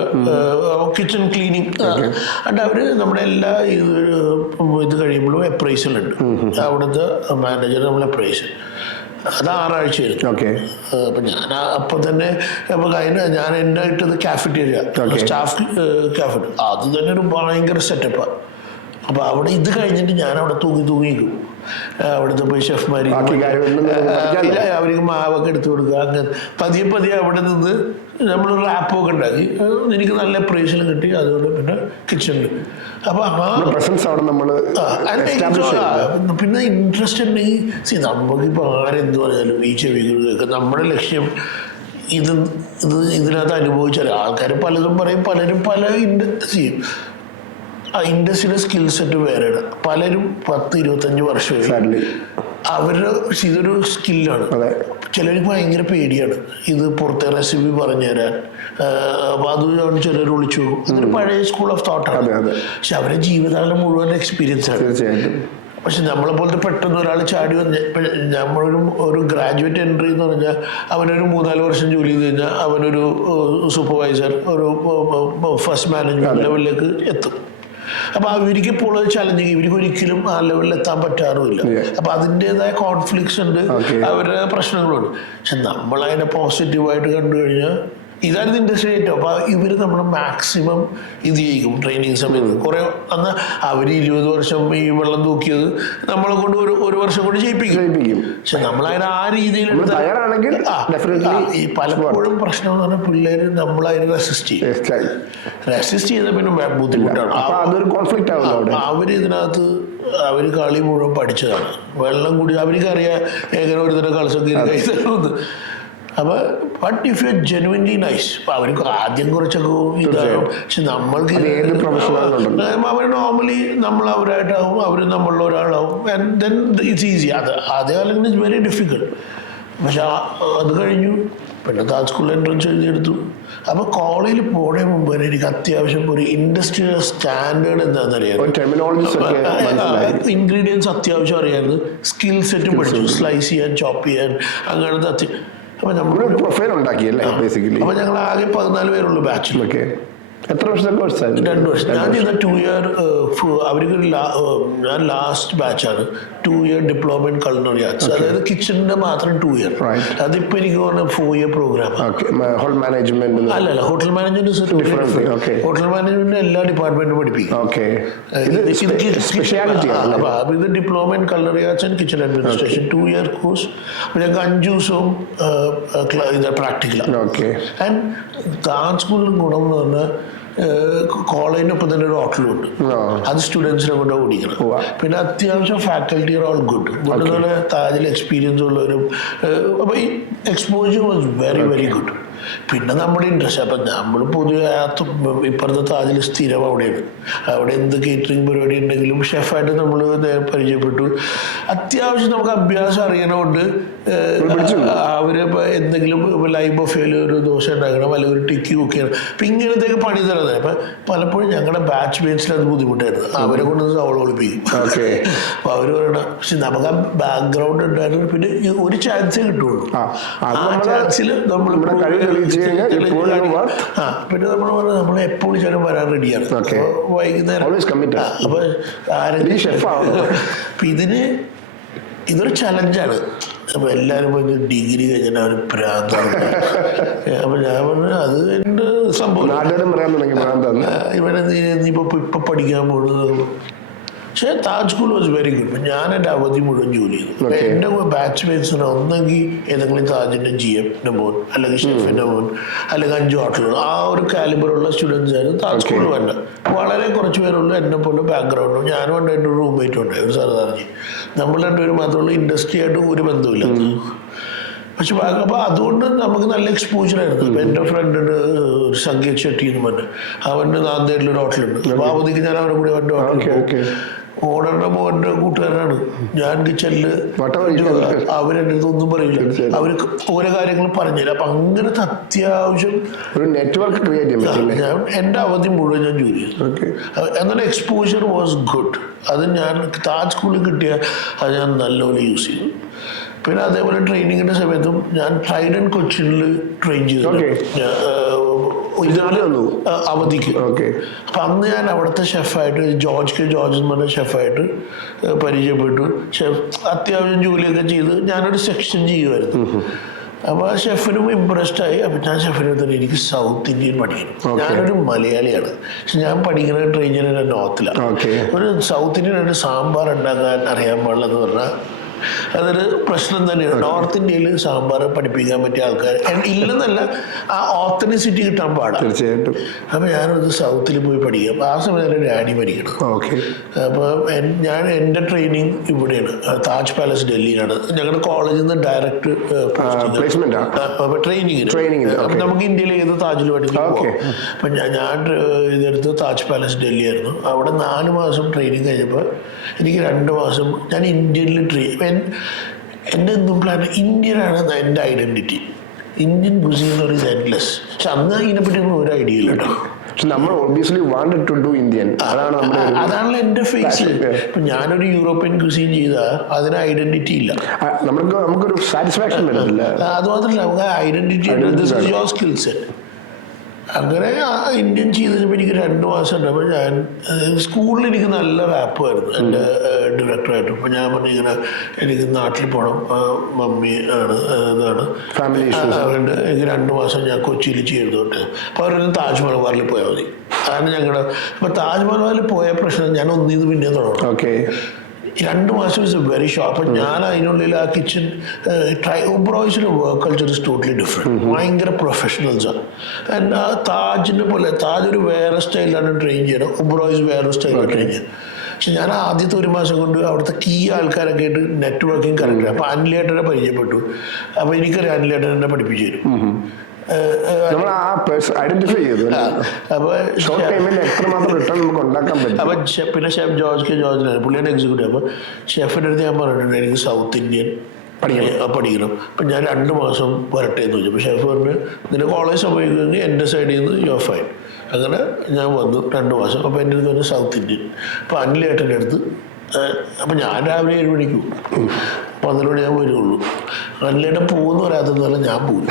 കിച്ചൺ ക്ലീനിങ്. അതുകൊണ്ട് അവർ നമ്മുടെ എല്ലാ ഇത് കഴിയുമ്പോഴും അപ്രൈസൽ ഉണ്ട്. അവിടുത്തെ മാനേജർ നമ്മൾ അപ്രൈസൽ അത് 6 ആഴ്ചയായിരുന്നു. അപ്പം ഞാൻ അപ്പം തന്നെ ഞാൻ എൻ്റെ ഇട്ടത് കാഫറ്റേരിയ, സ്റ്റാഫ് കാഫറ്റ്. അത് തന്നെ ഒരു ഭയങ്കര സെറ്റപ്പാണ്. അപ്പോൾ അവിടെ ഇത് കഴിഞ്ഞിട്ട് ഞാൻ അവിടെ തൂങ്ങിക്കും. അവിടുത്തെ പോയി ഷെഫ്മാർ അവർക്ക് മാവൊക്കെ എടുത്തു കൊടുക്കുക. അങ്ങനെ പതിയെ അവിടെ നിന്ന് നമ്മൾ റാപ്പൊക്കെ ഉണ്ടാക്കി എനിക്ക് നല്ല പ്രൈസിലും കിട്ടി. അതുകൊണ്ട് പിന്നെ കിച്ചണിൽ അപ്പൊ പ്രസൻസ് അവിടെ നമ്മൾ പിന്നെ ഇൻട്രസ്റ്റ് ഉണ്ടെങ്കിൽ നമുക്കിപ്പോ ആരെന്ത് പറഞ്ഞാലും ഈ ചെവികൾ നമ്മുടെ ലക്ഷ്യം ഇതിനകത്ത് അനുഭവിച്ചാൽ ആൾക്കാർ പലതും പറയും, പലരും പല ഇൻഡസ്ട്രിയുടെ സ്കിൽ സെറ്റ് വേറെയാണ്. പലരും 10-25 വർഷമായി അവരുടെ ഇതൊരു സ്കില്ലാണ്. ചിലർക്ക് ഭയങ്കര പേടിയാണ് ഇത് പുറത്തെ റെസിപ്പി പറഞ്ഞു തരാൻ. അപ്പൊ അത് ചിലർ വിളിച്ചു പോകും. അതൊരു പഴയ സ്കൂൾ ഓഫ് തോട്ടാണ്. പക്ഷെ അവരുടെ ജീവിതകാലം മുഴുവൻ എക്സ്പീരിയൻസ് ആണ്. പക്ഷെ നമ്മളെ പോലത്തെ പെട്ടെന്ന് ഒരാൾ ചാടി വന്ന് നമ്മളൊരു ഗ്രാജുവേറ്റ് എൻട്രി എന്ന് പറഞ്ഞാൽ അവനൊരു 3-4 വർഷം ജോലി ചെയ്ത് കഴിഞ്ഞാൽ അവനൊരു സൂപ്പർവൈസർ, ഒരു ഫസ്റ്റ് മാനേജ്മെന്റ് ലെവലിലേക്ക് എത്തും. അപ്പൊ അവർക്ക് ഇപ്പോൾ ചലഞ്ചിങ്, ഇവർക്ക് ഒരിക്കലും ആ ലെവലിൽ എത്താൻ പറ്റാറുമില്ല. അപ്പൊ അതിൻ്റെതായ കോൺഫ്ലിക്ട്സ് ഉണ്ട്, അവരുടെ പ്രശ്നങ്ങളുണ്ട്. പക്ഷെ നമ്മളതിനെ പോസിറ്റീവായിട്ട് കണ്ടു കഴിഞ്ഞാൽ ഇതായിരുന്നു ഇൻഡസ്ട്രി ഏറ്റവും. അപ്പൊ ഇവര് നമ്മൾ മാക്സിമം ഇത് ചെയ്യും ട്രെയിനിങ് സമയത്ത്. കുറെ അന്ന് അവര് 20 വർഷം ഈ വെള്ളം തൂക്കിയത് നമ്മളെ കൊണ്ട് ഒരു വർഷം കൊണ്ട് ചെയ്യിപ്പിക്കും. പക്ഷെ നമ്മളതിനെ ആ രീതിയിൽ ഈ പലപ്പോഴും പ്രശ്നം എന്ന് പറഞ്ഞാൽ പിള്ളേര് നമ്മളതിനെ റെസിസ്റ്റ് ചെയ്ത പിന്നെ ബുദ്ധിമുട്ടാണ്. അവര് ഇതിനകത്ത് അവര് കളി മുഴുവൻ പഠിച്ചതാണ്. വെള്ളം കൂടി അവർക്കറിയാം എങ്ങനെ ഒരു തന്നെ കളിച്ചൊക്കെ കൈതരുന്നത്. അപ്പൊ but if you genuinely nice, അവർക്ക് ആദ്യം കുറച്ചൊക്കെ ഇതാകും. പക്ഷെ നമ്മൾക്ക് അവർ നോർമലി നമ്മൾ അവരായിട്ടാവും, അവർ നമ്മളുള്ള ഒരാളാവും. And then it's easy. ആദ്യ കാലം ഇറ്റ്സ് വെരി ഡിഫിക്കൽട്ട്. പക്ഷെ അത് കഴിഞ്ഞു. പിന്നെ താജ് സ്കൂളിൽ എൻട്രൻസ് എഴുതിയെടുത്തു. അപ്പൊ കോളേജിൽ പോണേ മുമ്പ് തന്നെ എനിക്ക് അത്യാവശ്യം ഒരു ഇൻഡസ്ട്രിയൽ സ്റ്റാൻഡേർഡ് എന്താണെന്നറിയാം, ഇൻഗ്രീഡിയൻസ് അത്യാവശ്യം അറിയാമായിരുന്നു. സ്കിൽ സെറ്റും പഠിച്ചു, സ്ലൈസ് ചെയ്യാൻ, ചോപ്പ് ചെയ്യാൻ, അങ്ങനത്തെ. അപ്പൊ നമ്മൾ പ്രൊഫൈൽ ഉണ്ടാക്കിയല്ലേ ബേസിക്കലി. അപ്പൊ ഞങ്ങൾ ആകെ 14 പേരുള്ളൂ ബാച്ചിൽ. എത്ര വർഷത്തെ കോഴ്സായിരുന്നു? 2 വർഷം. ഞാൻ ചെയ്ത 2 ഇയർ അവർക്ക് ഞാൻ ലാസ്റ്റ് ബാച്ചാണ്. 2 year diploma in culinary arts. അതായത് കിച്ചണിന്റെ മാത്രം 2 ഇയർ. അതിപ്പോ എനിക്ക് പറഞ്ഞ 4 ഇയർ പ്രോഗ്രാം. ഹോട്ടൽ മാനേജ്മെന്റ് അല്ലല്ല, ഹോട്ടൽ മാനേജ്മെന്റ് ഹോട്ടൽ മാനേജ്മെന്റ് എല്ലാ ഡിപ്പാർട്ട്മെന്റും പഠിപ്പിക്കും. ഇത് diploma in culinary arts and kitchen administration 2 year course. ഞങ്ങൾക്ക് 5 ദിവസവും ഇത് പ്രാക്ടിക്കലാണ്. ആൻഡ് താജ് സ്കൂളിൽ ഗുണം എന്ന് പറഞ്ഞാൽ കോളേജിനൊപ്പം തന്നെ ഒരു ഹോട്ടലുണ്ട്. അത് സ്റ്റുഡൻസിനെ കൊണ്ട് ഓടിക്കണം. പിന്നെ അത്യാവശ്യം ഫാക്കൽറ്റി ആർ ഓൾ ഗുഡ്. അതുപോലെ താജിൽ എക്സ്പീരിയൻസ് ഉള്ളവരും. അപ്പൊ ഈ exposure was very very good. പിന്നെ നമ്മുടെ ഇൻട്രസ്റ്റ്. അപ്പം നമ്മൾ പൊതുവെ ഇപ്പുറത്തെ താജിൽ സ്ഥിരം അവിടെയാണ്. അവിടെ എന്ത് കേറ്ററിംഗ് പരിപാടി ഉണ്ടെങ്കിലും ഷെഫായിട്ട് നമ്മൾ പരിചയപ്പെട്ടു. അത്യാവശ്യം നമുക്ക് അഭ്യാസം അറിയണോണ്ട് അവര് എന്തെങ്കിലും ലൈവ് ബൊഫേയിൽ ഒരു ദോശ ഉണ്ടാക്കണം, അല്ലെങ്കിൽ ഒരു ടിക്കി കുക്ക് ചെയ്യണം. അപ്പം ഇങ്ങനത്തെയൊക്കെ പണി തരുന്നത്. അപ്പം പലപ്പോഴും ഞങ്ങളുടെ ബാച്ച് മേറ്റ്സിന് അത് ബുദ്ധിമുട്ടായിരുന്നു. അവരെ കൊണ്ട് സവള ഒളിപ്പിക്കും. അപ്പൊ അവര് പറയണം. പക്ഷെ നമുക്ക് ആ ബാക്ക്ഗ്രൗണ്ട് ഉണ്ടായിരുന്നു. പിന്നെ ഒരു ചാൻസേ കിട്ടുള്ളൂ. ആ ചാൻസിൽ നമ്മൾ പിന്നെ നമ്മൾ എപ്പോൾ വിളിച്ചാലും വരാൻ റെഡിയാണ്. വൈകുന്നേരം. അപ്പൊ ആരെങ്കിലും ഇതൊരു ചലഞ്ചാണ്. അപ്പൊ എല്ലാരും ഡിഗ്രി കഴിഞ്ഞാൽ അവര് പ്രാന്താണ്. അപ്പൊ ഞാൻ പറഞ്ഞു അത് എന്റെ സംഭവം. ഇവനെ ഇപ്പൊ പഠിക്കാൻ പോകുന്നത്. പക്ഷേ Taj school was very good. ഞാൻ എൻ്റെ അവധി മുഴുവൻ ജോലി ചെയ്തു. എൻ്റെ ബാച്ച് മേറ്റ്സിന് ഒന്നെങ്കിൽ ഏതെങ്കിലും താജിൻ്റെ GM മോൻ, അല്ലെങ്കിൽ ഷെഫിൻ്റെ മോൻ, അല്ലെങ്കിൽ 5 ഹോട്ടലുകൾ, ആ ഒരു കാലിബറുള്ള സ്റ്റുഡൻസ് ആയിരുന്നു താജ് സ്കൂളിൽ വന്നെ. വളരെ കുറച്ച് പേരുള്ളൂ എന്നെ പോലെ ബാക്ക്ഗ്രൗണ്ടും. ഞാനും ഉണ്ട്, എൻ്റെ ഒരു റൂംമേറ്റും ഉണ്ടായി, ഒരു സർദാർജി. നമ്മൾ രണ്ടുപേരും മാത്രമുള്ള ഇൻഡസ്ട്രി ആയിട്ട് ഒരു ബന്ധമില്ല. പക്ഷെ അപ്പോൾ അതുകൊണ്ട് നമുക്ക് നല്ല എക്സ്പോജർ ആയിരുന്നു. ഇപ്പം എൻ്റെ ഫ്രണ്ട് ഉണ്ട് സംഗീത് ഷെട്ടി എന്ന് പറഞ്ഞ്, അവൻ്റെ നാന്ദേഡിലൊരു ഹോട്ടലുണ്ട്. അപ്പോൾ അവധിക്ക് ഞാൻ അവരുടെ കൂടെ അവൻ്റെ ഹോട്ടലിൽ ഓണറിന്റെ മോൻ്റെ കൂട്ടുകാരനാണ്. ഞാൻ കിച്ചണിൽ അവരെൻ്റെ അടുത്ത് ഒന്നും പറയില്ല. അവർക്ക് ഓരോ കാര്യങ്ങൾ പറഞ്ഞില്ല. അപ്പൊ അങ്ങനത്തെ അത്യാവശ്യം ഒരു നെറ്റ്വർക്ക് ക്രിയേറ്റ് ചെയ്യാൻ ഞാൻ എൻ്റെ അവധി മുഴുവൻ ഞാൻ ജോലി ചെയ്തു. എന്നാൽ എക്സ്പോഷർ വാസ് ഗുഡ്. അത് ഞാൻ താജ് സ്കൂളിൽ കിട്ടിയ അത് ഞാൻ നല്ലപോലെ യൂസ് ചെയ്തു. പിന്നെ അതേപോലെ ട്രെയിനിങ്ങിന്റെ സമയത്തും ഞാൻ ട്രൈഡന്റ് കൊച്ചിനിൽ ട്രെയിൻ ചെയ്തു അവധിക്ക്. അപ്പൊ അന്ന് ഞാൻ അവിടുത്തെ ഷെഫായിട്ട് ജോർജ് എന്ന് പറഞ്ഞ ഷെഫായിട്ട് പരിചയപ്പെട്ടു. ഷെഫ് അത്യാവശ്യം ജോലിയൊക്കെ ചെയ്ത് ഞാനൊരു സെക്ഷൻ ചെയ്യുമായിരുന്നു. അപ്പൊ ആ ഷെഫിനും ഇമ്പ്രസ്ഡ് ആയി. അപ്പൊ ഞാൻ ഷെഫിനെ തന്നെ എനിക്ക് സൗത്ത് ഇന്ത്യൻ പഠിക്കണം. ഞാനൊരു മലയാളിയാണ്, പക്ഷെ ഞാൻ പഠിക്കുന്നത് ട്രെയിൻ ചെയ്യുന്നത് നോർത്തിലാണ്. ഒരു സൗത്ത് ഇന്ത്യൻ ആയിട്ട് സാമ്പാർ ഉണ്ടാക്കാൻ അറിയാൻ പാടില്ലെന്ന് പറഞ്ഞാൽ അതൊരു പ്രശ്നം തന്നെയാണ്. നോർത്ത് ഇന്ത്യയിൽ സാമ്പാർ പഠിപ്പിക്കാൻ പറ്റിയ ആൾക്കാർ ഇല്ലെന്നല്ല, ആ ഓത്തൻറ്റിസിറ്റി കിട്ടാൻ പാടാണ്. തീർച്ചയായിട്ടും. അപ്പോൾ ഞാനത് സൗത്തിൽ പോയി പഠിക്കുക. അപ്പോൾ ആ സമയത്ത് ഡാഡി മരിക്കണം. ഓക്കെ. അപ്പോൾ എൻ്റെ ട്രെയിനിങ് ഇവിടെയാണ്, താജ് പാലസ് ഡൽഹിയിലാണ്. ഞങ്ങളുടെ കോളേജിൽ നിന്ന് ഡയറക്റ്റ് ട്രെയിനിങ്ങിന്. അപ്പം നമുക്ക് ഇന്ത്യയിൽ ഏത് താജിൽ പഠിക്കും. അപ്പം ഞാൻ ഇതെടുത്ത് താജ് പാലസ് ഡൽഹി ആയിരുന്നു. അവിടെ 4 മാസം ട്രെയിനിങ് കഴിഞ്ഞപ്പോൾ എനിക്ക് 2 മാസം ഞാൻ ഇന്ത്യയിൽ എൻ്റെ എന്തും പ്ലാൻ ഇന്ത്യയിലാണ് എൻ്റെ ഐഡൻറ്റിറ്റി. ഇന്ത്യൻ കുസീൻ എന്ന് പറയുന്നത് എൻഡ്ലെസ്. പക്ഷെ അന്ന് അതിനെപ്പറ്റിയൊന്നും ഒരു ഐഡിയ ഇല്ല കേട്ടോ. നമ്മൾ obviously wanted to do Indian. അതാണല്ലോ എൻ്റെ ഫേസ്. ഇപ്പം ഞാനൊരു യൂറോപ്യൻ കുസീൻ ചെയ്താൽ അതിന് ഐഡന്റിറ്റി ഇല്ല, നമുക്കൊരു സാറ്റിസ്ഫാക്ഷൻ വരുന്നില്ല. അത് മാത്രമല്ല, നമുക്ക് ഐഡന്റിറ്റി യുവർ സ്കിൽ സെറ്റ്. അങ്ങനെ ഇന്ത്യൻ ചെയ്ത് കഴിഞ്ഞപ്പോൾ എനിക്ക് 2 മാസം ഉണ്ടപ്പോൾ ഞാൻ സ്കൂളിൽ എനിക്ക് നല്ല റാപ്പുമായിരുന്നു എൻ്റെ ഡയറക്ടറായിട്ട്. അപ്പോൾ ഞാൻ പറഞ്ഞു ഇങ്ങനെ എനിക്ക് നാട്ടിൽ പോകണം, മമ്മി ആണ് ഇതാണ് ഫാമിലി അതുകൊണ്ട് എനിക്ക് 2 മാസം ഞാൻ കൊച്ചിയിൽ ചെയ്തോട്ടെ. അപ്പോൾ അവരൊന്നും താജ്മഹലിൽ പോയാൽ മതി. അതാണ് ഞങ്ങളുടെ. അപ്പോൾ താജ്മഹലിൽ പോയ പ്രശ്നം ഞാൻ ഒന്നിന്ന് പിന്നെ തുടങ്ങണം. ഓക്കെ. 2 മാസം ഇസ് വെരി ഷോർട്ട്. അപ്പം ഞാൻ അതിനുള്ളിൽ ആ കിച്ചൺ ഒബ്രോയ്സിൻ്റെ work culture is totally different. ഭയങ്കര പ്രൊഫഷണൽസാണ്. ആൻഡ് ആ താജിനെ പോലെ താജ് ഒരു വേറെ സ്റ്റൈലാണ് ട്രെയിൻ ചെയ്യണം, ഒബ്രോയ്സ് വേറെ സ്റ്റൈലാണ് ട്രെയിൻ ചെയ്യണം. പക്ഷെ ഞാൻ ആദ്യത്തെ 1 മാസം കൊണ്ട് അവിടുത്തെ കീ ആൾക്കാരൊക്കെ ആയിട്ട് നെറ്റ്വർക്കിംഗ് കറക്റ്റ്. അപ്പോൾ അനിലേട്ടനെ പരിചയപ്പെട്ടു. അപ്പോൾ എനിക്കൊരു അനിലേട്ടൻ എന്നെ പഠിപ്പിച്ചു തരും. ഐഡന്റിഫൈ ചെയ്തു. അപ്പോൾ എത്രമാത്രം റിട്ടേൺ നമുക്ക് ഉണ്ടാക്കാൻ പറ്റും. അപ്പോൾ പിന്നെ ഷെഫ് ജോർജിനാണ് പുള്ളിയുടെ എക്സിക്യൂട്ടീവ്. അപ്പോൾ ഷെഫിൻ്റെ അടുത്ത് ഞാൻ പറഞ്ഞിട്ടുണ്ട് എനിക്ക് സൗത്ത് ഇന്ത്യൻ പഠിക്കണം. അപ്പം ഞാൻ 2 മാസം വരട്ടെ എന്ന് ചോദിച്ചു. അപ്പോൾ ഷെഫ് പറഞ്ഞു നിന്റെ കോളേജ് സമയമെങ്കിൽ എൻ്റെ സൈഡിൽ നിന്ന് യു ഫൈൻ. അങ്ങനെ ഞാൻ വന്നു 2 മാസം. അപ്പോൾ എൻ്റെ അടുത്ത് പറഞ്ഞു സൗത്ത് ഇന്ത്യൻ. അപ്പോൾ അനിലേട്ടൻ്റെ അടുത്ത്. അപ്പം ഞാൻ രാവിലെ 7 മണിക്ക് പോകും, 12 മണി ഞാൻ വരുള്ളൂ. അനിലേട്ടൻ പോകുമെന്ന് പറയാത്തതല്ല, ഞാൻ പോകില്ല.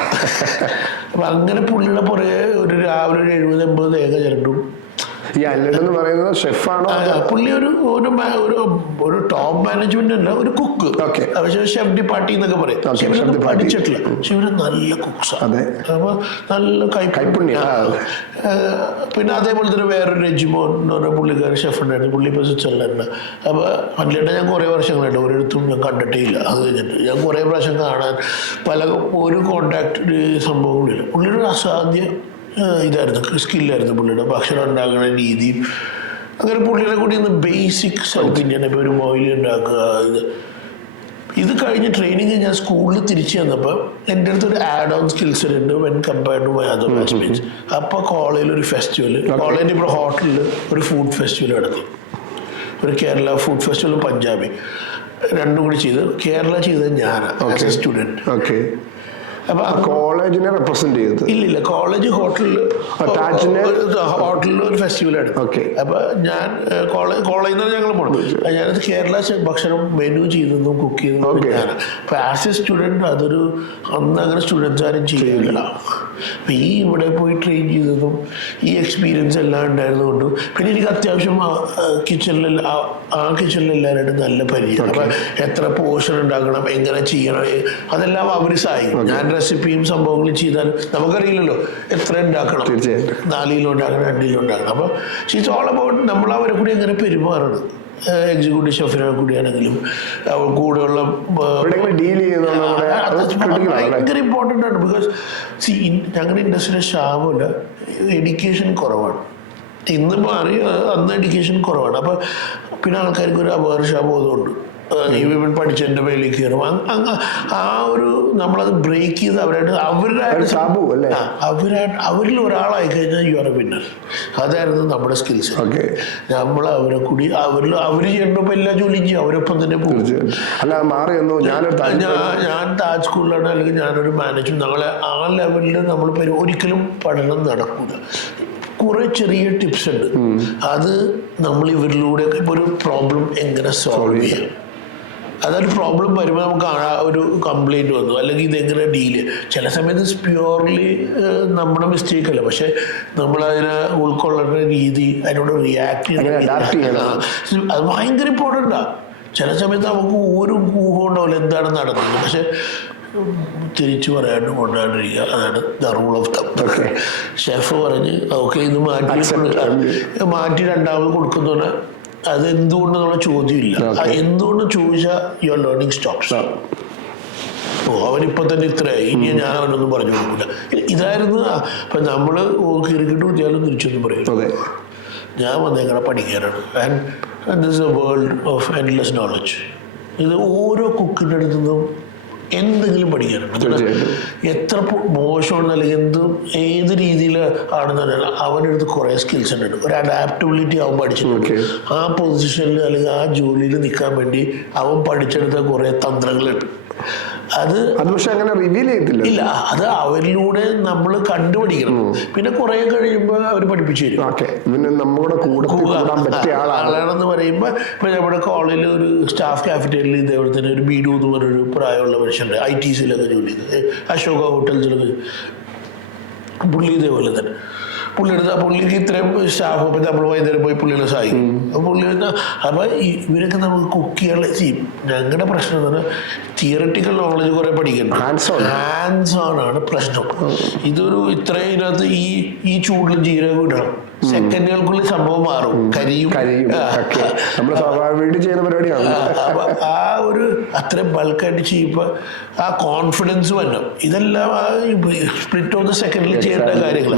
അപ്പം അങ്ങനെ പുള്ളിയുടെ പുറകെ ഒരു രാവിലെ ഒരു 70-80 തേങ്ങ ചിരണ്ടും. ഈ അനിലേട്ടൻ പറയുന്നത് ഷെഫാണോ? പുള്ളി ഒരു ടോപ്പ് മാനേജ്മെന്റ് അല്ല, ഒരു കുക്ക്. പക്ഷേ ഷെഫ് ഡി പാർട്ടി എന്നൊക്കെ പറയും. ഇവരൊന്നും പഠിച്ചിട്ടില്ല, പക്ഷെ ഇവര് നല്ല കുക്സാണ്. അപ്പൊ നല്ല കൈപ്പുണ്യ. പിന്നെ അതേപോലെ തന്നെ വേറൊരു രജിമോൻ എന്ന് പറഞ്ഞ പുള്ളിക്കാരൻ ഷെഫ് ഉണ്ടായിരുന്നു. പുള്ളി ഇപ്പോൾ സ്വിറ്റ്സർലൻഡ്. അപ്പോൾ അനിലേട്ടൻ ഞാൻ കുറേ വർഷങ്ങളായിട്ട് ഒരിടത്തും ഞാൻ കണ്ടിട്ടേ ഇല്ല. അത് കഴിഞ്ഞിട്ട് ഞാൻ കുറേ പ്രാവശ്യം കാണാൻ ഒരു കോണ്ടാക്ട് സംഭവങ്ങളില്ല. പുള്ളിയുടെ അസാധ്യ ഇതായിരുന്നു, സ്കില്ലായിരുന്നു പുള്ളിയുടെ. ഭക്ഷണം ഉണ്ടാക്കുന്ന രീതിയും അങ്ങനെ പുള്ളിയുടെ കൂടി ഒന്ന് ബേസിക് സൗത്ത് ഇന്ത്യൻ. ഇപ്പോൾ ഒരു മൊയിലി ഉണ്ടാക്കുക, ഇത് കഴിഞ്ഞ് ട്രെയിനിങ് ഞാൻ സ്കൂളിൽ തിരിച്ചു വന്നപ്പോൾ എൻ്റെ അടുത്ത് ഒരു ആഡ് ഓൺ സ്കിൽസ് ഉണ്ട് when compared to my other batchmates. അപ്പോൾ കോളേജിൽ ഒരു ഫെസ്റ്റിവൽ, കോളേജിൻ്റെ ഇവിടെ ഹോട്ടലിൽ ഒരു ഫുഡ് ഫെസ്റ്റിവൽ നടത്തി. ഒരു കേരള ഫുഡ് ഫെസ്റ്റിവലും പഞ്ചാബി രണ്ടും കൂടി ചെയ്ത്. കേരള ചെയ്തത് ഞാനാണ് ആസ് എ സ്റ്റുഡൻറ്റ്. ഓക്കെ. അപ്പൊ കോളേജിനെ റെപ്രസെന്റ് ചെയ്തത് ഇല്ല, കോളേജ് ഹോട്ടലിൽ ഒരു ഫെസ്റ്റിവൽ എടുത്തു. അപ്പൊ ഞാൻ കോളേജിൽ നിന്ന് ഞങ്ങൾ പോകണം. ഞാനത് കേരള ഭക്ഷണം മെനു ചെയ്തതും കുക്ക് ചെയ്തതും ഞാൻ. അപ്പൊ ആസ് എ സ്റ്റുഡൻറ് അതൊരു അന്ന് അങ്ങനെ സ്റ്റുഡൻസ് ആരും ചെയ്യില്ല. അപ്പൊ ഈ ഇവിടെ പോയി ട്രെയിൻ ചെയ്തതും ഈ എക്സ്പീരിയൻസ് എല്ലാം ഉണ്ടായിരുന്നുകൊണ്ടും പിന്നെ എനിക്ക് അത്യാവശ്യം കിച്ചണിൽ എല്ലാവരുമായിട്ടും നല്ല പരിചയം. അപ്പൊ എത്ര പോർഷൻ ഉണ്ടാക്കണം, എങ്ങനെ ചെയ്യണം, അതെല്ലാം അവർ സഹായിക്കും. ഞാൻ റെസിപ്പിയും സംഭവങ്ങളും ചെയ്താൽ നമുക്കറിയില്ലല്ലോ എത്ര ഉണ്ടാക്കണം, 4 കിലോ ഉണ്ടാക്കണം, 2 കിലോ ഉണ്ടാക്കണം. അപ്പോൾ ഷീസ് ഓൾ അബൌട്ട് നമ്മൾ അവരെ കൂടി എങ്ങനെ പെരുമാറണം. എക്സിക്യൂട്ടീവ് ഷെഫിനെ കൂടിയാണെങ്കിലും കൂടെയുള്ള ഭയങ്കര ഇമ്പോർട്ടൻ്റ് ആണ്. ബിക്കോസ് ഞങ്ങളുടെ ഇൻഡസ്ട്രിയുടെ ക്ഷാമമില്ല, എഡ്യൂക്കേഷൻ കുറവാണ്. ഇന്ന് മാറി, അന്ന് എഡ്യൂക്കേഷൻ കുറവാണ്. അപ്പോൾ പിന്നെ ആൾക്കാർക്ക് ഒരു അപകർഷബോധമുണ്ട്. ഇവൻ പഠിച്ചതിൻ്റെ മേലിൽ കയറും. ആ ഒരു നമ്മളത് ബ്രേക്ക് ചെയ്ത് അവരിൽ ഒരാളായി കഴിഞ്ഞാൽ യു ആർ എ വിന്നർ. അതായിരുന്നു നമ്മുടെ സ്കിൽസ്. നമ്മൾ അവരെ കൂടി അവർ ചെയ്യണ്ടപ്പോൾ എല്ലാ ജോലിയും ചെയ്യും, അവരൊപ്പം തന്നെ പോകും. ഞാൻ താജ് സ്കൂളിലാണ്, അല്ലെങ്കിൽ ഞാനൊരു മാനേജ്മെന്റ്. നമ്മളെ ആ ലെവലിൽ നമ്മൾ ഒരിക്കലും പഠനം നടക്കില്ല. കുറെ ചെറിയ ടിപ്സ് ഉണ്ട്, അത് നമ്മൾ ഇവരിലൂടെ ഒരു പ്രോബ്ലം എങ്ങനെ സോൾവ് ചെയ്യാം. അതൊരു പ്രോബ്ലം വരുമ്പോൾ നമുക്ക് ഒരു കംപ്ലൈൻറ്റ് വന്നു, അല്ലെങ്കിൽ ഇതെങ്ങനെ ഡീൽ ചെയ്യാം. ചില സമയത്ത് പ്യുവർലി നമ്മുടെ മിസ്റ്റേക്ക് അല്ല, പക്ഷെ നമ്മളതിനെ ഉൾക്കൊള്ളുന്ന രീതി, അതിനോട് റിയാക്ട് ചെയ്യണം, അത് ഭയങ്കര ഇമ്പോർട്ടൻ്റാണ്. ചില സമയത്ത് നമുക്ക് ഒരു ഊഹം ഉണ്ടാവില്ല എന്താണ് നടന്നത്, പക്ഷെ തിരിച്ചു പറയാണ്ട് കൊണ്ടാണ്ടിരിക്കുക. അതാണ് ദ റൂൾ ഓഫ് തം. ഷെഫ് പറഞ്ഞ് ഓക്കെ ഇത് മാറ്റി 2ാമത് കൊടുക്കുന്നോണ്ട് അതെന്തുകൊണ്ടെന്നുള്ള ചോദ്യമില്ല. എന്തുകൊണ്ട് ചോദിച്ചാൽ യുവർ ലേണിംഗ് സ്റ്റോപ്സ്. അവനിപ്പോൾ തന്നെ ഇത്രയായി, ഇനി ഞാൻ അവനൊന്നും പറഞ്ഞു കൊടുക്കില്ല. ഇതായിരുന്നു. അപ്പം നമ്മൾ ക്രിക്കറ്റ് കുത്തിയാലും തിരിച്ചൊന്നും പറയും, ഞാൻ വന്നേക്കണ പഠിക്കാനാണ്. And this A world of endless knowledge. ഇത് ഓരോ കുക്കിൻ്റെ അടുത്തു നിന്നും എന്തെങ്കിലും പഠിക്കാനുണ്ട്. എത്ര മോശമാണ് അല്ലെങ്കിൽ ഏത് രീതിയിൽ ആണെന്നല്ല, അവൻ്റെ അടുത്ത് കുറേ സ്കിൽസ് ഉണ്ട്. ഒരു അഡാപ്റ്റബിലിറ്റി അവൻ പഠിച്ചിട്ടുണ്ട്. ആ പൊസിഷനിൽ അല്ലെങ്കിൽ ആ ജോലിയിൽ നിൽക്കാൻ വേണ്ടി അവൻ പഠിച്ചെടുത്ത കുറേ തന്ത്രങ്ങളുണ്ട്. അത് പക്ഷെ അങ്ങനെ റിവീൽ ചെയ്തില്ല. ഇല്ല, അത് അവരിലൂടെ നമ്മൾ കണ്ടുപിടിക്കണം. പിന്നെ കുറെ കഴിയുമ്പോൾ അവർ പഠിപ്പിച്ചു തരും. നമ്മുടെ ആളാണെന്ന് പറയുമ്പോൾ ഇപ്പൊ നമ്മുടെ കോളേജിൽ ഒരു സ്റ്റാഫ് കാഫറ്റേരിയയിൽ ഇതേപോലെ തന്നെ ഒരു ബീഡു എന്ന് പറഞ്ഞൊരു പ്രായമുള്ള മനുഷ്യൻ്റെ ITCയിലൊക്കെ ജോലി ചെയ്ത്, അശോക ഹോട്ടൽസിലൊക്കെ. പുള്ളി ഇതേപോലെ തന്നെ പുള്ളിക്ക് ഇത്രയും സ്റ്റാഫ്. അപ്പം നമ്മൾ വൈകുന്നേരം പോയി പുള്ളികളെ സഹായിക്കും. പുള്ളി അപ്പം ഇവരൊക്കെ നമുക്ക് കുക്ക് ചെയ്യാനുള്ള ചെയ്യും. ഞങ്ങളുടെ പ്രശ്നം എന്ന് പറഞ്ഞാൽ തിയററ്റിക്കൽ നോളജ് കുറെ പഠിക്കണം. ഹാൻഡ്സ് ഓൺ ആണ് പ്രശ്നം. ഇതൊരു ഇത്രയും ഇതിനകത്ത് ഈ ചൂടിലും ജീരകം ഇടണം, സെക്കൻഡുകൾക്കുള്ളിൽ സംഭവം മാറും, കരിയും. ആ ഒരു അത്രയും ബൾക്കായിട്ട് ചെയ്യുമ്പോൾ ആ കോൺഫിഡൻസ് വരണം. ഇതെല്ലാം ആ സ്പ്ലിറ്റ് ഓഫ് ദ സെക്കൻഡിൽ ചെയ്യേണ്ട കാര്യങ്ങൾ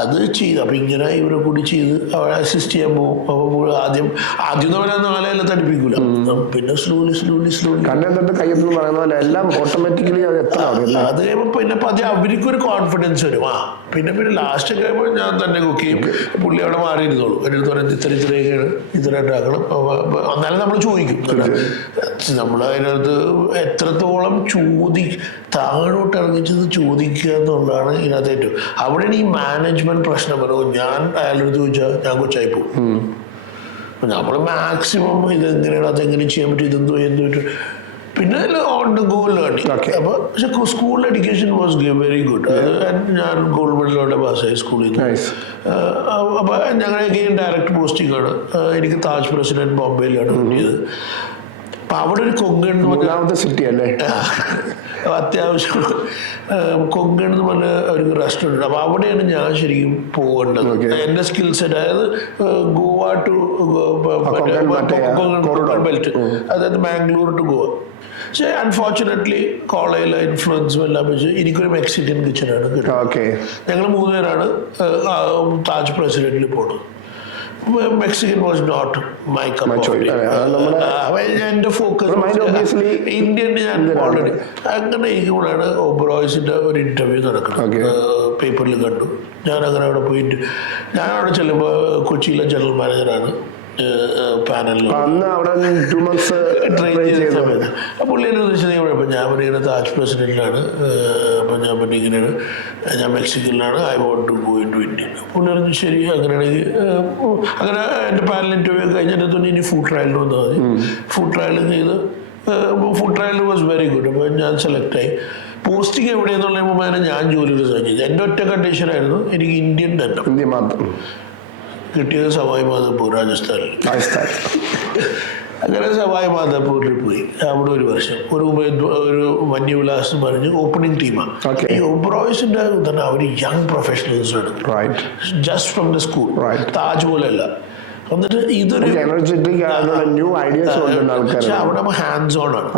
അത് ചെയ്ത്. അപ്പം ഇങ്ങനെ ഇവരെ കൂടി ചെയ്ത് അവരെ അസിസ്റ്റ് ചെയ്യാൻ പോകും. അപ്പോൾ ആദ്യം അവരെ നാളെയല്ല തടിപ്പിക്കൂല. പിന്നെ സ്ലോലി അത് കഴിയുമ്പോൾ പിന്നെ പതി അവർക്കൊരു കോൺഫിഡൻസ് വരും. പിന്നെ ലാസ്റ്റ് കഴിയുമ്പോൾ ഞാൻ തന്നെ കുക്ക് ചെയ്യും. പുള്ളി അവിടെ മാറിയിരുന്നോളൂ. എൻ്റെ അടുത്ത് പറയുന്നത് ഇത്രയൊക്കെയാണ്, ഇത്ര ഉണ്ടാക്കണം. എന്നാലും നമ്മൾ ചോദിക്കും. നമ്മൾ അതിനകത്ത് എത്രത്തോളം താഴോട്ട് ഇറങ്ങിച്ചത് ചോദിക്കുക എന്നുള്ളതാണ് ഇതിനകത്ത് ഏറ്റവും. അവിടെയാണ് ഈ മാനേജ്മെന്റ് പ്രശ്നം വരും. ഞാൻ അയാളുടെ ചോദിച്ചാൽ ഞാൻ കൊച്ചായി പോകും. നമ്മൾ മാക്സിമം ഇതെങ്ങനെയാണ്, അതെങ്ങനെ ചെയ്യാൻ പറ്റും, എന്ത് പിന്നെ ഓൺ ദ ഗോ ലേണിംഗ്. അപ്പോൾ പക്ഷെ school education was very good. ഞാൻ ഗോൾഡ് മെഡലോടെ പാസ്സായി സ്കൂളിൽ നിന്ന്. അപ്പോൾ ഞങ്ങളൊക്കെ ഡയറക്റ്റ് പോസ്റ്റിംഗ് ആണ്. എനിക്ക് താജ് പ്രസിഡന്റ് ബോംബെയിലാണ് കിട്ടിയത്. അപ്പൊ അവിടെ ഒരു കൊങ്കൺ എന്ന് പറഞ്ഞ സിറ്റി അല്ലേ, അത്യാവശ്യം കൊങ്കൺ എന്ന് പറഞ്ഞ ഒരു റെസ്റ്റോറൻറ്റ് ഉണ്ട്. അപ്പൊ അവിടെയാണ് ഞാൻ ശരിക്കും പോകേണ്ടത്. എന്റെ സ്കിൽ സെറ്റ്, അതായത് ഗോവ ടു കൊങ്കൺ ബെൽറ്റ്, അതായത് ബാംഗ്ലൂർ ടു ഗോവ. പക്ഷേ അൺഫോർച്ചുനേറ്റ്ലി കോളേജിലെ ഇൻഫ്ലുവൻസും എല്ലാം വെച്ച് എനിക്കൊരു മെക്സിക്കൻ കിച്ചനാണ് കിട്ടുന്നത്. ഞങ്ങൾ 3 പേരാണ് താജ് പ്രസിഡന്റിൽ പോകുന്നത്. Mexican was not my cup of tea. എന്റെ ഫോക്കസ് ഇന്ത്യൻ. ഞാൻ ഓൾറെഡി അങ്ങനെ ഇരിക്കുമ്പോഴാണ് ഒബ്രോയ്സിന്റെ ഒരു ഇന്റർവ്യൂ നടക്കുന്നത്. പേപ്പറിൽ കണ്ടു. ഞാൻ അങ്ങനെ അവിടെ പോയിട്ട് ഞാൻ അവിടെ ചെല്ലുമ്പോൾ കൊച്ചിയിലെ ജനറൽ മാനേജറാണ് പാനലിൽ ട്രെയിൻ ചെയ്ത സമയത്ത്. പുള്ളിയുടെ വിശദീകരണം ഞാൻ പറയുന്നത് താജ് പ്രസിഡന്റിലാണ്. അപ്പം ഞാൻ പറഞ്ഞു ഇങ്ങനെയാണ്, ഞാൻ മെക്സിക്കനിലാണ്, I want to go into India. പുള്ളി പറഞ്ഞു ശരി, അങ്ങനെയാണെങ്കിൽ അങ്ങനെ എൻ്റെ പാനൽ ഇന്റർവ്യൂ കഴിഞ്ഞിട്ട് ഇനി ഫുഡ് ട്രയലിന് വന്നാൽ മതി. ഫുഡ് ട്രയൽ ചെയ്ത് food trial was very good. അപ്പോൾ ഞാൻ സെലക്ട് ആയി. പോസ്റ്റിംഗ് എവിടെയെന്നുള്ള മുമ്പ് ഞാൻ ജോലികൾ കഴിഞ്ഞത്. എൻ്റെ ഒറ്റ കണ്ടീഷനായിരുന്നു എനിക്ക് ഇന്ത്യൻ തന്നെ. ഇന്ത്യ മാത്രം കിട്ടിയത് സവായ് മാധവപൂർ, രാജസ്ഥാനിൽ. അങ്ങനെ സവായ് മാധവപൂരിൽ പോയി. അവിടെ ഒരു വർഷം ഒരു വന്യവിലാസ് എന്ന് പറഞ്ഞ് ഓപ്പണിംഗ് ടീമാണ്. ഈ ഒബ്രോയ്സിന്റെ തന്നെ അവർ യങ് പ്രൊഫഷണൽസ് ആണ്, just from the school. Taj പോലെയല്ല. എന്നിട്ട് ഇതൊരു പക്ഷെ അവിടെ ഹാൻഡ്സ് ഓൺ ആണ്.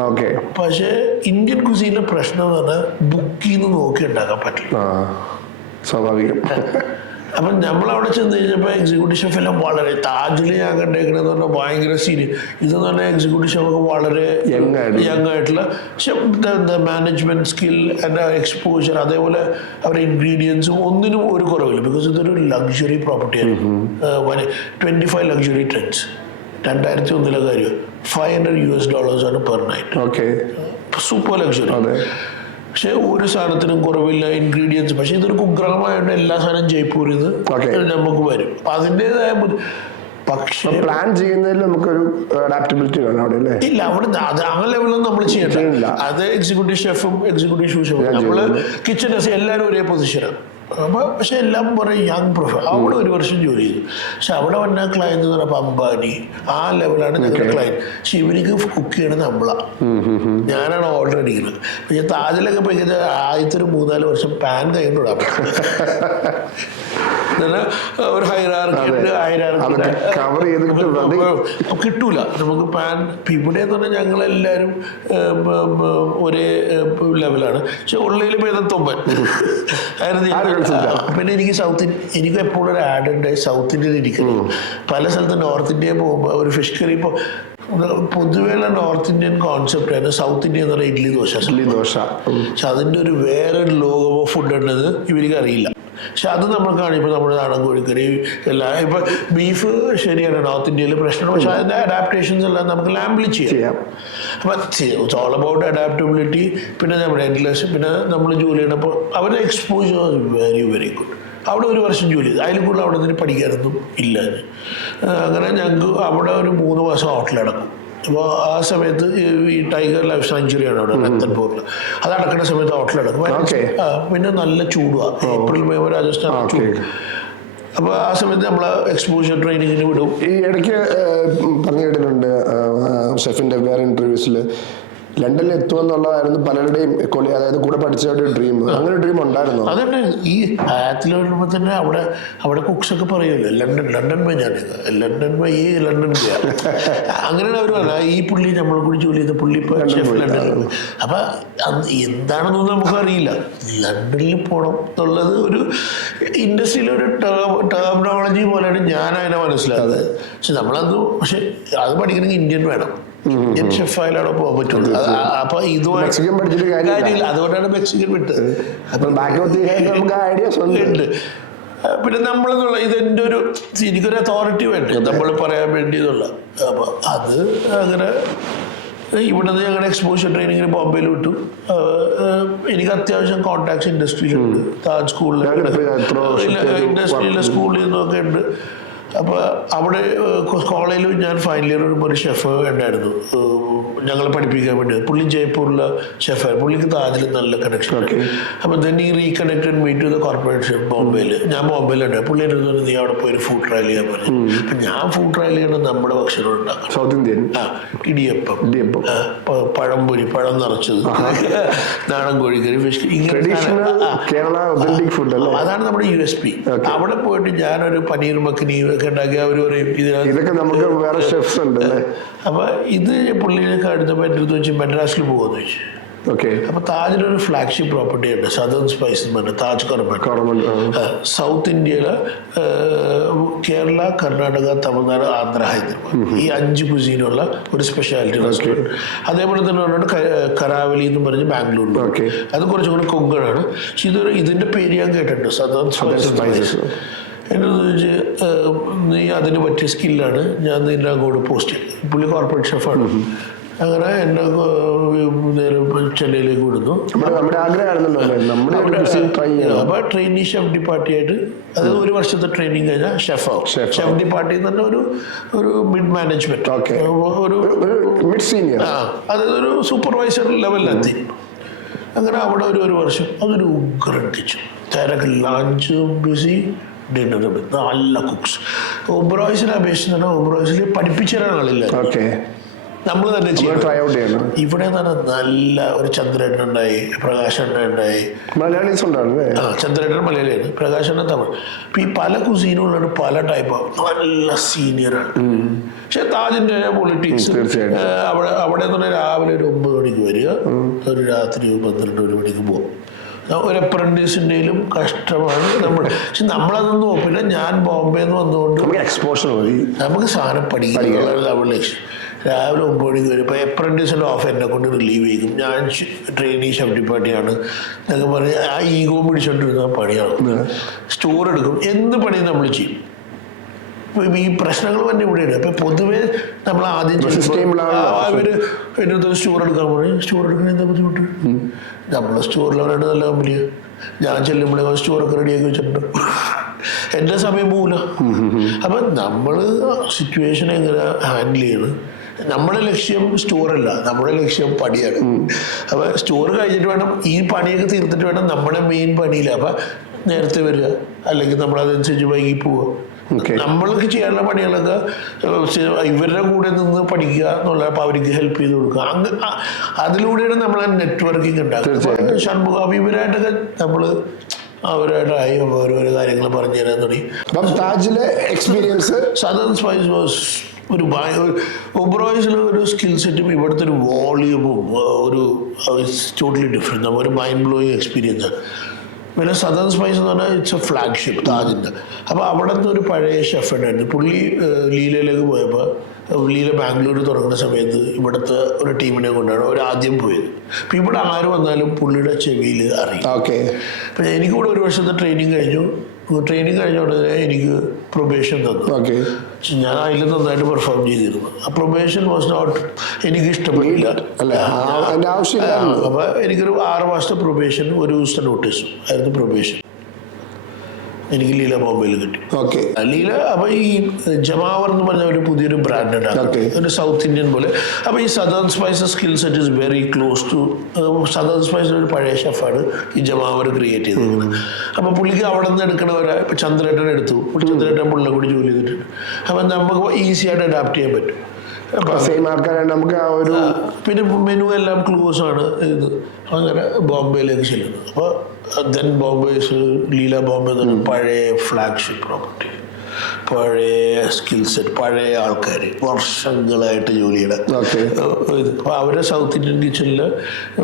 പക്ഷെ ഇന്ത്യൻ കുസീനിലെ പ്രശ്നം എന്ന് പറഞ്ഞാൽ ബുക്കിൽ നിന്ന് നോക്കി ഉണ്ടാക്കാൻ പറ്റില്ല. സ്വാഭാവികം. അപ്പം നമ്മളവിടെ ചെന്ന് കഴിഞ്ഞപ്പോൾ എക്സിക്യൂട്ടീവ് ഷെഫ് എല്ലാം വളരെ താജിൽ ഞാൻ കണ്ടേക്കണെന്ന് പറഞ്ഞാൽ ഭയങ്കര സീനിയർ. ഇതെന്ന് പറഞ്ഞാൽ എക്സിക്യൂട്ടീവ് ഷെഫൊക്കെ വളരെ യങ് ആയിട്ടുള്ള. പക്ഷെ മാനേജ്മെന്റ് സ്കിൽ ആൻഡ് എക്സ്പോഷർ, അതേപോലെ അവരുടെ ഇൻഗ്രീഡിയൻസും ഒന്നിനും ഒരു കുറവില്ല. ബിക്കോസ് ഇതൊരു ലക്ഷറി പ്രോപ്പർട്ടിയാണ്. 25 ലക്ഷറി ട്രെൻഡ്സ് 2001 കാര്യം $500 പെർ നൈറ്റ്. Super luxury. പക്ഷെ ഒരു സാധനത്തിനും കുറവില്ല, ഇൻഗ്രീഡിയൻസ്. പക്ഷെ ഇതൊരു കുഗ്രാമമായിട്ട് എല്ലാ സാധനവും ജയ്പൂരിൽ നിന്ന് നമുക്ക് വരും. അപ്പൊ അതിൻ്റെതായ പക്ഷേ പ്ലാൻ ചെയ്യുന്നതിൽ നമുക്കൊരു അഡാപ്റ്റബിലിറ്റി വേണം അവിടെ അല്ലേ? ഇല്ല, അവിടെ ആ ലെവലൊന്നും നമ്മൾ ചെയ്യണ്ട. അത് എക്സിക്യൂട്ടീവ് ഷെഫും എക്സിക്യൂട്ടീവ് ഷൂ ഷെഫും നമ്മള് കിച്ചൺ എല്ലാവരും ഒരേ പൊസിഷനാണ്. അപ്പോൾ പക്ഷെ എല്ലാം പറയും യങ് പ്രൊഫൈൽ. അവിടെ ഒരു വർഷം ജോലി ചെയ്തു. പക്ഷെ അവിടെ വന്ന ക്ലയൻറ്റ് എന്ന് പറഞ്ഞപ്പോൾ അംബാനി ആ ലെവലാണ് ഞങ്ങളുടെ ക്ലയൻറ്റ്. പക്ഷെ ഇവർക്ക് കുക്ക് ചെയ്യണത് നമ്മളാണ്. ഞാനാണ് ഓർഡർ അടിക്കുന്നത്. പക്ഷെ താജിലൊക്കെ പോയി കഴിഞ്ഞാൽ ആദ്യത്തെ ഒരു 3-4 വർഷം പാൻ കഴിഞ്ഞിടാൻ പറ്റും. ഒരു ഹൈറാർക്കി കവർ ചെയ്തിട്ട് കിട്ടൂല നമുക്ക് പാൻ. ഇവിടെ എന്ന് പറഞ്ഞാൽ ഞങ്ങളെല്ലാവരും ഒരേ ലെവലാണ്. പക്ഷെ ഉള്ളിൽ ഭേദം തൊമ്പൻ. പിന്നെ എനിക്ക് എനിക്ക് എപ്പോഴും ഒരു ആഡ് ഉണ്ട് സൗത്ത് ഇന്ത്യയിൽ ഇരിക്കുന്നു. പല സ്ഥലത്ത് നോർത്ത് ഇന്ത്യയിൽ പോകുമ്പോൾ ഒരു ഫിഷ് കറി ഇപ്പോൾ പൊതുവെയുള്ള നോർത്ത് ഇന്ത്യൻ കോൺസെപ്റ്റ് ആണ് സൗത്ത് ഇന്ത്യ എന്ന് പറയുന്നത് ഇഡ്ഡലി ദോശ. പക്ഷെ അതിൻ്റെ ഒരു വേറൊരു ലോകമോ ഫുഡ് ഉണ്ടെന്ന് ഇവർക്ക് അറിയില്ല. പക്ഷെ അത് നമ്മൾക്കാണ് ഇപ്പോൾ നമ്മുടെ നാടൻ കോഴിക്കറി എല്ലാം. ഇപ്പം ബീഫ് ശരിയാണ് നോർത്ത് ഇന്ത്യയിൽ പ്രശ്നമാണ്, പക്ഷെ അതിൻ്റെ അഡാപ്റ്റേഷൻസ് എല്ലാം നമുക്ക് ലാമ്പിൽ ചെയ്യാം. അപ്പം ഇറ്റ്സ് ഓൾ അബൌട്ട് അഡാപ്റ്റബിലിറ്റി. പിന്നെ നമ്മുടെ എൻഡ്ലെസ്, പിന്നെ നമ്മൾ ജോലി ചെയ്യണപ്പോൾ അവരുടെ എക്സ്പോഷർ വെരി വെരി ഗുഡ്. അവിടെ ഒരു വർഷം ജോലി ചെയ്തു, അതിൽ കൂടുതൽ അവിടെ നിന്ന് പഠിക്കാനൊന്നും ഇല്ല. അങ്ങനെ ഞങ്ങൾക്ക് അവിടെ ഒരു 3 മാസം ഹോട്ടലടക്കും. അപ്പോൾ ആ സമയത്ത് ഈ ടൈഗർ ലൈഫ് സാങ്ച്വറിയാണ് അവിടെ രത്തൻപൂരിൽ. അത് അടക്കുന്ന സമയത്ത് ഹോട്ടലടക്കും. പിന്നെ നല്ല ചൂടുമാണ്, ഏപ്രിൽ മെയ് രാജസ്ഥാൻ ചൂട്. അപ്പോൾ ആ സമയത്ത് നമ്മൾ എക്സ്പോഷർ ട്രെയിനിങ്ങിന് വിടും. ഈ ഇടയ്ക്ക് പറഞ്ഞു കേട്ടിട്ടുണ്ട് ഷെഫിൻ്റെ വേറെ ഇൻ്റർവ്യൂസിൽ ലണ്ടനിൽ എത്തുമെന്നുള്ളതായിരുന്നു പലരുടെയും അതായത് കൂടെ പഠിച്ചവരുടെ ഡ്രീം. അങ്ങനെ ഡ്രീം ഉണ്ടായിരുന്നു. അതന്നെ ഈ ഹയാത്തിൽ വരുമ്പോൾ തന്നെ അവിടെ കുക്സൊക്കെ പറയുമല്ലോ ലണ്ടൻ മേ ലണ്ടൻ മേ ഈ ലണ്ടൻ അങ്ങനെയാണ് അവർ പറഞ്ഞത്. ഈ പുള്ളി നമ്മളെ കൂടി ജോലി ചെയ്ത പുള്ളി ഇപ്പോൾ ഷെഫ് ലണ്ടനിൽ. അപ്പം എന്താണെന്നൊന്നും നമുക്കറിയില്ല. ലണ്ടനിൽ പോകണം എന്നുള്ളത് ഒരു ഇൻഡസ്ട്രിയിലൊരു ടെർമിനോളജി പോലെയാണ് ഞാൻ അതിനെ മനസ്സിലാക്കുന്നത്. പക്ഷെ അത് പഠിക്കണമെങ്കിൽ ഇന്ത്യൻ വേണം. ഇന്ത്യൻ ഷെഫായാലും പോകാൻ പറ്റുള്ളൂ. അപ്പൊ ഇതുമായിട്ട് കാര്യമില്ല. അതുകൊണ്ടാണ് മെക്സിക്കൻ വിട്ടത്. ഉണ്ട്. പിന്നെ നമ്മളെന്നുള്ള ഇതെൻ്റെ എനിക്കൊരു അതോറിറ്റി വേണ്ട നമ്മൾ പറയാൻ വേണ്ടിയതുള്ള. അപ്പൊ അത് അങ്ങനെ ഇവിടെ നിന്ന് ഞങ്ങളുടെ എക്സ്പോഷർ ട്രെയിനിങ്ങിന് ബോംബെയിൽ വിട്ടു. എനിക്ക് അത്യാവശ്യം കോൺടാക്ട്സ് ഇൻഡസ്ട്രിയിലുണ്ട്. താജ് സ്കൂളിൽ ഇൻഡസ്ട്രിയിലെ സ്കൂളിൽ നിന്നൊക്കെ ഉണ്ട്. അപ്പോൾ അവിടെ കോളേജിൽ ഞാൻ ഫൈനൽ ഇയർ ഒരു ഷെഫ് ഉണ്ടായിരുന്നു ഞങ്ങളെ പഠിപ്പിക്കാൻ വേണ്ടി. പുള്ളി ജയ്പൂരിലെ ഷെഫായിരുന്നു. പുള്ളിക്ക് താജിൽ നല്ല കണക്ഷൻ. അപ്പോൾ ദെൻ ഈ റീകണക്റ്റഡ് മീറ്റ് ചെയ്ത കോർപ്പറേറ്റ് ഷെഫ് ബോംബെയിൽ. ഞാൻ ബോംബെയിലുണ്ടായി. പുള്ളി എടുത്തു നീ അവിടെ പോയി ഒരു ഫുഡ് ട്രയൽ ചെയ്യാൻ പറഞ്ഞു. അപ്പം ഞാൻ ഫുഡ് ട്രയൽ ചെയ്യണം നമ്മുടെ ഭക്ഷണം ഉണ്ടാക്കാം. സൗത്ത് ഇന്ത്യൻ ഇടിയപ്പം, പഴംപൊരി, പഴം നിറച്ചത്, നാടൻ കോഴിക്കറി, ഫിഷ്, അതാണ് നമ്മുടെ USP. അവിടെ പോയിട്ട് ഞാനൊരു പനീർ മഖനി ഒക്കെ ഉണ്ടാക്കി അവർ പറയും ഇതൊക്കെ നമുക്ക് വേറെ ഷെഫ്സ് ഉണ്ട്. അപ്പൊ ഇത് പുള്ളിയൊക്കെ അടുത്തപ്പോൾ എൻ്റെ അടുത്ത് വെച്ച് മദ്രാസിൽ പോകുമെന്ന് വെച്ചു. അപ്പൊ താജിലൊരു ഫ്ലാഗ്ഷിപ്പ് പ്രോപ്പർട്ടി ഉണ്ട്, സദേൺ സ്പൈസ് എന്ന് പറഞ്ഞ താജ് കോർമറ്റ്. സൗത്ത് ഇന്ത്യയില് കേരള, കർണാടക, തമിഴ്നാട്, ആന്ധ്ര, ഹൈദരാബാദ് ഈ 5 കുസീനുള്ള ഒരു സ്പെഷ്യാലിറ്റി റെസ്റ്റോറൻറ്റ്. അതേപോലെ തന്നെ പറഞ്ഞിട്ട് കരാവലി എന്ന് പറഞ്ഞ് ബാംഗ്ലൂരിൽ. അത് കുറച്ചും കൂടി കൊങ്കണാണ്. പക്ഷെ ഇതിന്റെ പേര് ഞാൻ കേട്ടിട്ടുണ്ട്, സദേൺ സ്പൈസസ്. എന്നു ചോദിച്ച് നീ അതിന് പറ്റിയ സ്കില്ലാണ്, ഞാൻ നിന്നെ അങ്ങോട്ട് പോസ്റ്റ് ചെയ്യും. പുള്ളി കോർപ്പറേറ്റ് ഷെഫാണ്. അങ്ങനെ എന്നെ നേരെ ചെന്നൈയിലേക്ക് വിടുന്നു. അപ്പൊ ട്രെയിനി ഷെഫ് ഡിപ്പാർട്ടിയായിട്ട്, അതായത് 1 വർഷത്തെ ട്രെയിനിങ് കഴിഞ്ഞാൽ ഷെഫാവും. ഷെഫ് ഡിപ്പാർട്ടി എന്ന് പറഞ്ഞ ഒരു മിഡ് മാനേജ്മെന്റ്, അതായത് ഒരു സൂപ്പർവൈസർ ലെവലിലെത്തി. അങ്ങനെ അവിടെ ഒരു വർഷം അതൊരു ഉഗ്രൻ കിച്ചൺ, തിരക്ക്, ലഞ്ച് ബിസി, ഡിന്നർ, നല്ല കുക്സ്. ഒബ്രോയ്സിനെ അപേക്ഷിച്ച് തന്നെ ഒബ്രോയ്സിൽ പഠിപ്പിച്ചു തരാൻ ആളില്ല, നമ്മൾ തന്നെ ചെയ്യണം. ഇവിടെ നല്ല ഒരു ചന്ദ്രേട്ടൻ ഉണ്ടായി, പ്രകാശൻ ഉണ്ടായി, ചന്ദ്രേട്ടൻ മലയാളിയാണ്, പ്രകാശൻ തമിഴ്. ഇപ്പൊ ഈ പല കുസീനുകളുണ്ട്, പല ടൈപ്പാണ്, നല്ല സീനിയറാണ്. പക്ഷെ താജിന്റെ പൊളിറ്റിക്സ് അവിടെ തന്നെ രാവിലെ ഒരു 9 മണിക്ക് വരിക, ഒരു രാത്രി 12 മണിക്ക് പോകും. ഒരു അപ്രന്റീസിൻ്റെയിലും കഷ്ടമാണ് നമ്മൾ. പക്ഷെ നമ്മളതൊന്നും നോക്കില്ല. ഞാൻ ബോംബെന്ന് വന്നുകൊണ്ട് എക്സ്പോഷർ മതി, നമുക്ക് സാധനം പഠിക്കുക. നമ്മുടെ ലക്ഷ്യം രാവിലെ 9 മണിക്ക് വരും. ഇപ്പോൾ അപ്രന്റീസിൻ്റെ ഓഫ് എന്നെ കൊണ്ട് റിലീവ് ചെയ്യും. ഞാൻ ട്രെയിനി ഷെഫ് ഡിപ്പാർട്ടിയാണ് എന്നൊക്കെ പറഞ്ഞ് ആ ഈഗോ പിടിച്ചോണ്ടിരുന്ന പണിയാണ്. സ്റ്റോർ എടുക്കും, എന്ത് പണിയും നമ്മൾ ചെയ്യും. ഈ പ്രശ്നങ്ങൾ തന്നെ ഇവിടെയാണ്. അപ്പം പൊതുവെ നമ്മൾ ആദ്യം അവര് എൻ്റെ അടുത്ത് സ്റ്റോർ എടുക്കാൻ പറയും. സ്റ്റോർ എടുക്കുന്ന എന്താ ബുദ്ധിമുട്ട്? നമ്മളെ സ്റ്റോറിലവരായിട്ട് നല്ല കമ്പനിയാണ്. ഞാൻ ചെല്ലുമ്പോഴേ സ്റ്റോറൊക്കെ റെഡിയാക്കി വെച്ചിട്ടുണ്ട്. എൻ്റെ സമയം പോകില്ല. അപ്പം നമ്മൾ സിറ്റുവേഷൻ എങ്ങനെ ഹാൻഡിൽ ചെയ്യണം. നമ്മുടെ ലക്ഷ്യം സ്റ്റോറല്ല, നമ്മുടെ ലക്ഷ്യം പണിയാണ്. അപ്പം സ്റ്റോർ കഴിഞ്ഞിട്ട് വേണം, ഈ പണിയൊക്കെ തീർത്തിട്ട് വേണം നമ്മുടെ മെയിൻ പണിയില്ല. അപ്പം നേരത്തെ വരിക, അല്ലെങ്കിൽ നമ്മളതനുസരിച്ച് വൈകി പോവുക. നമ്മൾക്ക് ചെയ്യാനുള്ള പണികളൊക്കെ ഇവരുടെ കൂടെ നിന്ന് പഠിക്കുക എന്നുള്ള, അപ്പോൾ അവർക്ക് ഹെൽപ്പ് ചെയ്ത് കൊടുക്കുക. അതിലൂടെയാണ് നമ്മൾ നെറ്റ്വർക്കിംഗ് ഉണ്ടാക്കുന്നത്. ഷൺമുഖ ഇവരായിട്ടൊക്കെ നമ്മൾ അവരായിട്ടായി ഓരോരോ കാര്യങ്ങൾ പറഞ്ഞു തരാൻ തുടങ്ങി. അപ്പം താജിലെ എക്സ്പീരിയൻസ് സദേൺ സ്പൈസ് വാസ് ഒരു ഒബ്രോയ്സിലെ ഒരു സ്കിൽ സെറ്റും ഇവിടുത്തെ ഒരു വോളിയൂമും ഒരു ടോട്ടലി ഡിഫറെൻറ്റ്. നമ്മൾ ഒരു മൈൻഡ് ബ്ലോയിങ് എക്സ്പീരിയൻസ് ആണ്. പിന്നെ സദേൺ സ്പൈസ് എന്ന് പറഞ്ഞാൽ ഇറ്റ്സ് എ ഫ്ലാഗ്ഷിപ്പ് താജിൻ്റെ. അപ്പോൾ അവിടുത്തെ ഒരു പഴയ ഷെഫ് ഉണ്ടായിരുന്നു. പുള്ളി ലീലയിലേക്ക് പോയപ്പോൾ ലീല ബാംഗ്ലൂർ തുടങ്ങുന്ന സമയത്ത് ഇവിടുത്തെ ഒരു ടീമിനെ കൊണ്ടാണ് അവർ ആദ്യം പോയത്. അപ്പം ഇവിടെ ആര് വന്നാലും പുള്ളിയുടെ ചെവിയിൽ അറിയും. ഓക്കെ. അപ്പം എനിക്കിവിടെ ഒരു വർഷത്തെ ട്രെയിനിങ് കഴിഞ്ഞു. ട്രെയിനിങ് കഴിഞ്ഞ ഉടനെ എനിക്ക് പ്രൊബേഷൻ തന്നു. ഓക്കെ. ഞാൻ അതിൽ നന്നായിട്ട് പെർഫോം ചെയ്തിരുന്നു. ആ പ്രൊബേഷൻ വാസ് നോട്ട് എനിക്ക് ഇഷ്ടപ്പെട്ടില്ല. അപ്പോൾ എനിക്കൊരു 6 മാസത്തെ പ്രൊബേഷൻ, ഒരു ദിവസത്തെ നോട്ടീസും ആയിരുന്നു പ്രൊബേഷൻ എനിക്ക് ലീല ബോംബെയിൽ കിട്ടി. ഓക്കെ. ലീല അപ്പോൾ ഈ ജമാവർ എന്ന് പറഞ്ഞ ഒരു പുതിയൊരു ബ്രാൻഡ് ഉണ്ടാക്കി, ഒരു സൗത്ത് ഇന്ത്യൻ പോലെ. അപ്പോൾ ഈ southern spices skill set is very close to southern സ്പൈസിൽ ഒരു പഴയ ഷെഫാണ് ഈ ജമാവർ ക്രിയേറ്റ് ചെയ്തിരിക്കുന്നത്. അപ്പോൾ പുള്ളിക്ക് അവിടെ നിന്ന് എടുക്കണവരെ ഇപ്പോൾ ചന്ദ്രേട്ടൻ എടുത്തു. ചന്ദ്രേട്ടൻ പുള്ളിനെ കൂടി ജോലി ചെയ്തിട്ടുണ്ട്. അപ്പം നമുക്ക് ഈസി ആയിട്ട് അഡാപ്റ്റ് ചെയ്യാൻ പറ്റും. സെയിം ആൾക്കാരാണ് നമുക്ക് ആ ഒരു. പിന്നെ മെനു എല്ലാം ക്ലോസ് ആണ് ഇത്. അങ്ങനെ ബോംബെയിലേക്ക് ചെല്ലുന്നത്. അപ്പോൾ ദെൻ ബോംബെസ് ലീല ബോംബെ എന്ന് പറഞ്ഞാൽ പഴയ ഫ്ലാഗ്ഷിപ്പ് പ്രോപ്പർട്ടി, പഴയ സ്കിൽ സെറ്റ്, പഴയ ആൾക്കാർ വർഷങ്ങളായിട്ട് ജോലിയുടെ ഇത്. അപ്പോൾ അവരെ സൗത്ത് ഇന്ത്യൻ കിച്ചണിൽ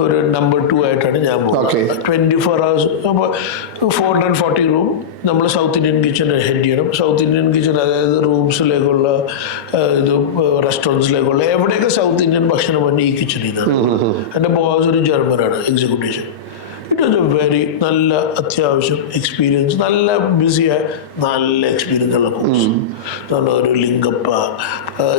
ഒരു നമ്പർ 2 ആയിട്ടാണ് ഞാൻ പോകുന്നത്. 24 hours. അപ്പോൾ 440 റൂം നമ്മൾ സൗത്ത് ഇന്ത്യൻ കിച്ചൺ ഹെഡ് ചെയ്യണം. സൗത്ത് ഇന്ത്യൻ കിച്ചൺ അതായത് റൂംസിലേക്കുള്ള ഇത് റെസ്റ്റോറൻറ്റ്സിലേക്കുള്ള എവിടെയൊക്കെ സൗത്ത് ഇന്ത്യൻ ഭക്ഷണം വന്ന് ഈ കിച്ചണിൽ നിന്നാണ്. എൻ്റെ ബോസ് ഒരു ജർമ്മനാണ്, executive. It was a very നല്ല അത്യാവശ്യം എക്സ്പീരിയൻസ്, നല്ല ബിസിയായ നല്ല എക്സ്പീരിയൻസ് ഉള്ള കോഴ്സ്. നല്ല ഒരു ലിംഗപ്പ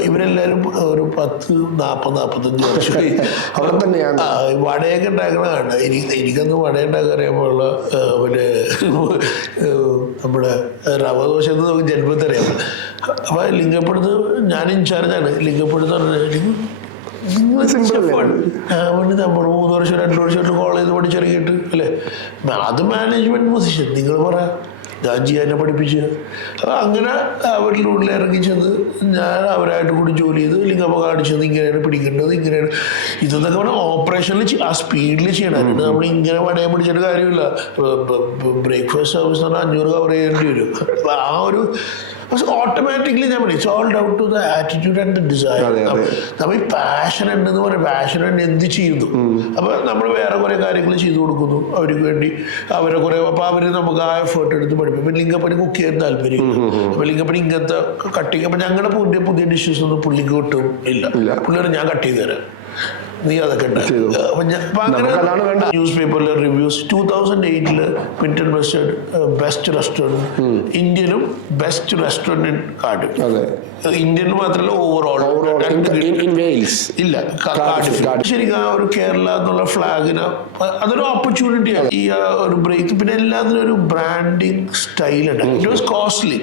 ഇവരെല്ലാവരും ഒരു 10-45 വർഷമായി അവിടെ തന്നെയാണ് വടയൊക്കെ ഉണ്ടാക്കണതാണ്. എനിക്കൊന്ന് വട ഉണ്ടാക്കാൻ അറിയാമുള്ള മറ്റേ നമ്മുടെ റവ ദോശ എന്ന് നമുക്ക് ജന്മത്തറിയാം. അപ്പോൾ ലിംഗപ്പെടുത്ത് ഞാൻ ഇൻചാർജാണ്. ലിംഗപ്പെടുത്ത് പറഞ്ഞാൽ നമ്മൾ 3 വർഷം 2 വർഷമായിട്ട് കോളേജ് പഠിച്ചിറങ്ങിയിട്ട് അല്ലേ, അത് മാനേജ്മെന്റ് പൊസിഷൻ. നിങ്ങൾ പറയാം ഞാൻ ചെയ്യാനെ പഠിപ്പിച്ച്. അപ്പം അങ്ങനെ അവരുടെ ഉള്ളിൽ ഇറങ്ങി ചെന്ന് ഞാൻ അവരായിട്ട് കൂടി ജോലി ചെയ്ത് ലിംഗപ്പ കാണിച്ചത് ഇങ്ങനെയാണ് പിടിക്കേണ്ടത്, ഇങ്ങനെയാണ് ഇതെന്നൊക്കെ പറഞ്ഞാൽ ഓപ്പറേഷനിൽ ആ സ്പീഡിൽ ചെയ്യണമായിരുന്നു. നമ്മൾ ഇങ്ങനെ പണയം പിടിച്ചിട്ട് കാര്യമില്ല. ബ്രേക്ക്ഫാസ്റ്റ് സർവീസ് എന്ന് പറഞ്ഞാൽ 500 കവർ ചെയ്യേണ്ടി വരും. അപ്പം ആ ഒരു ഓട്ടോമാറ്റിക്കലി ഞാൻ പറയും it's all down to the attitude and the desire. നമ്മൾ ഈ പാഷൻ ഉണ്ടെന്ന് പറയും, പാഷൻ ഉണ്ട് എന്ത് ചെയ്യുന്നു. അപ്പോൾ നമ്മൾ വേറെ കുറേ കാര്യങ്ങൾ ചെയ്തു കൊടുക്കുന്നു അവർക്ക് വേണ്ടി. അവരെ കുറേ അപ്പോൾ അവർ നമുക്ക് ആ എഫേർട്ട് എടുത്ത് പഠിക്കും. ഇപ്പം ലിംഗപ്പന് കുക്ക് ചെയ്യാൻ താല്പര്യം. അപ്പോൾ ലിംഗപ്പന് ഇങ്ങനത്തെ കട്ടിങ്. അപ്പം ഞങ്ങളുടെ പുതിയ ഡിഷസ് ഒന്നും പുള്ളിക്ക് ഒട്ടും ഇല്ല. പുള്ളിയോട് ഞാൻ കട്ട് ചെയ്ത് തരാം, നീ അതൊക്കെ ന്യൂസ് പേപ്പറിലെ റിവ്യൂസ് 2008 പിന്റൺ ബെസ്റ്റ് റെസ്റ്റോറൻറ്റ് ഇന്ത്യനും ബെസ്റ്റ് റെസ്റ്റോറൻറ്റ് കാർഡ്. ഇന്ത്യൻ മാത്രമല്ല ഓവറോൾ ഇല്ല ശരിക്കും ആ ഒരു കേരള എന്നുള്ള ഫ്ലാഗിന് അതൊരു ഓപ്പർച്യൂണിറ്റിയാണ്. ഈ ഒരു ബ്രേക്ക് പിന്നെ എല്ലാത്തിനും ഒരു ബ്രാൻഡിങ് സ്റ്റൈൽ ഉണ്ട്. It was costly.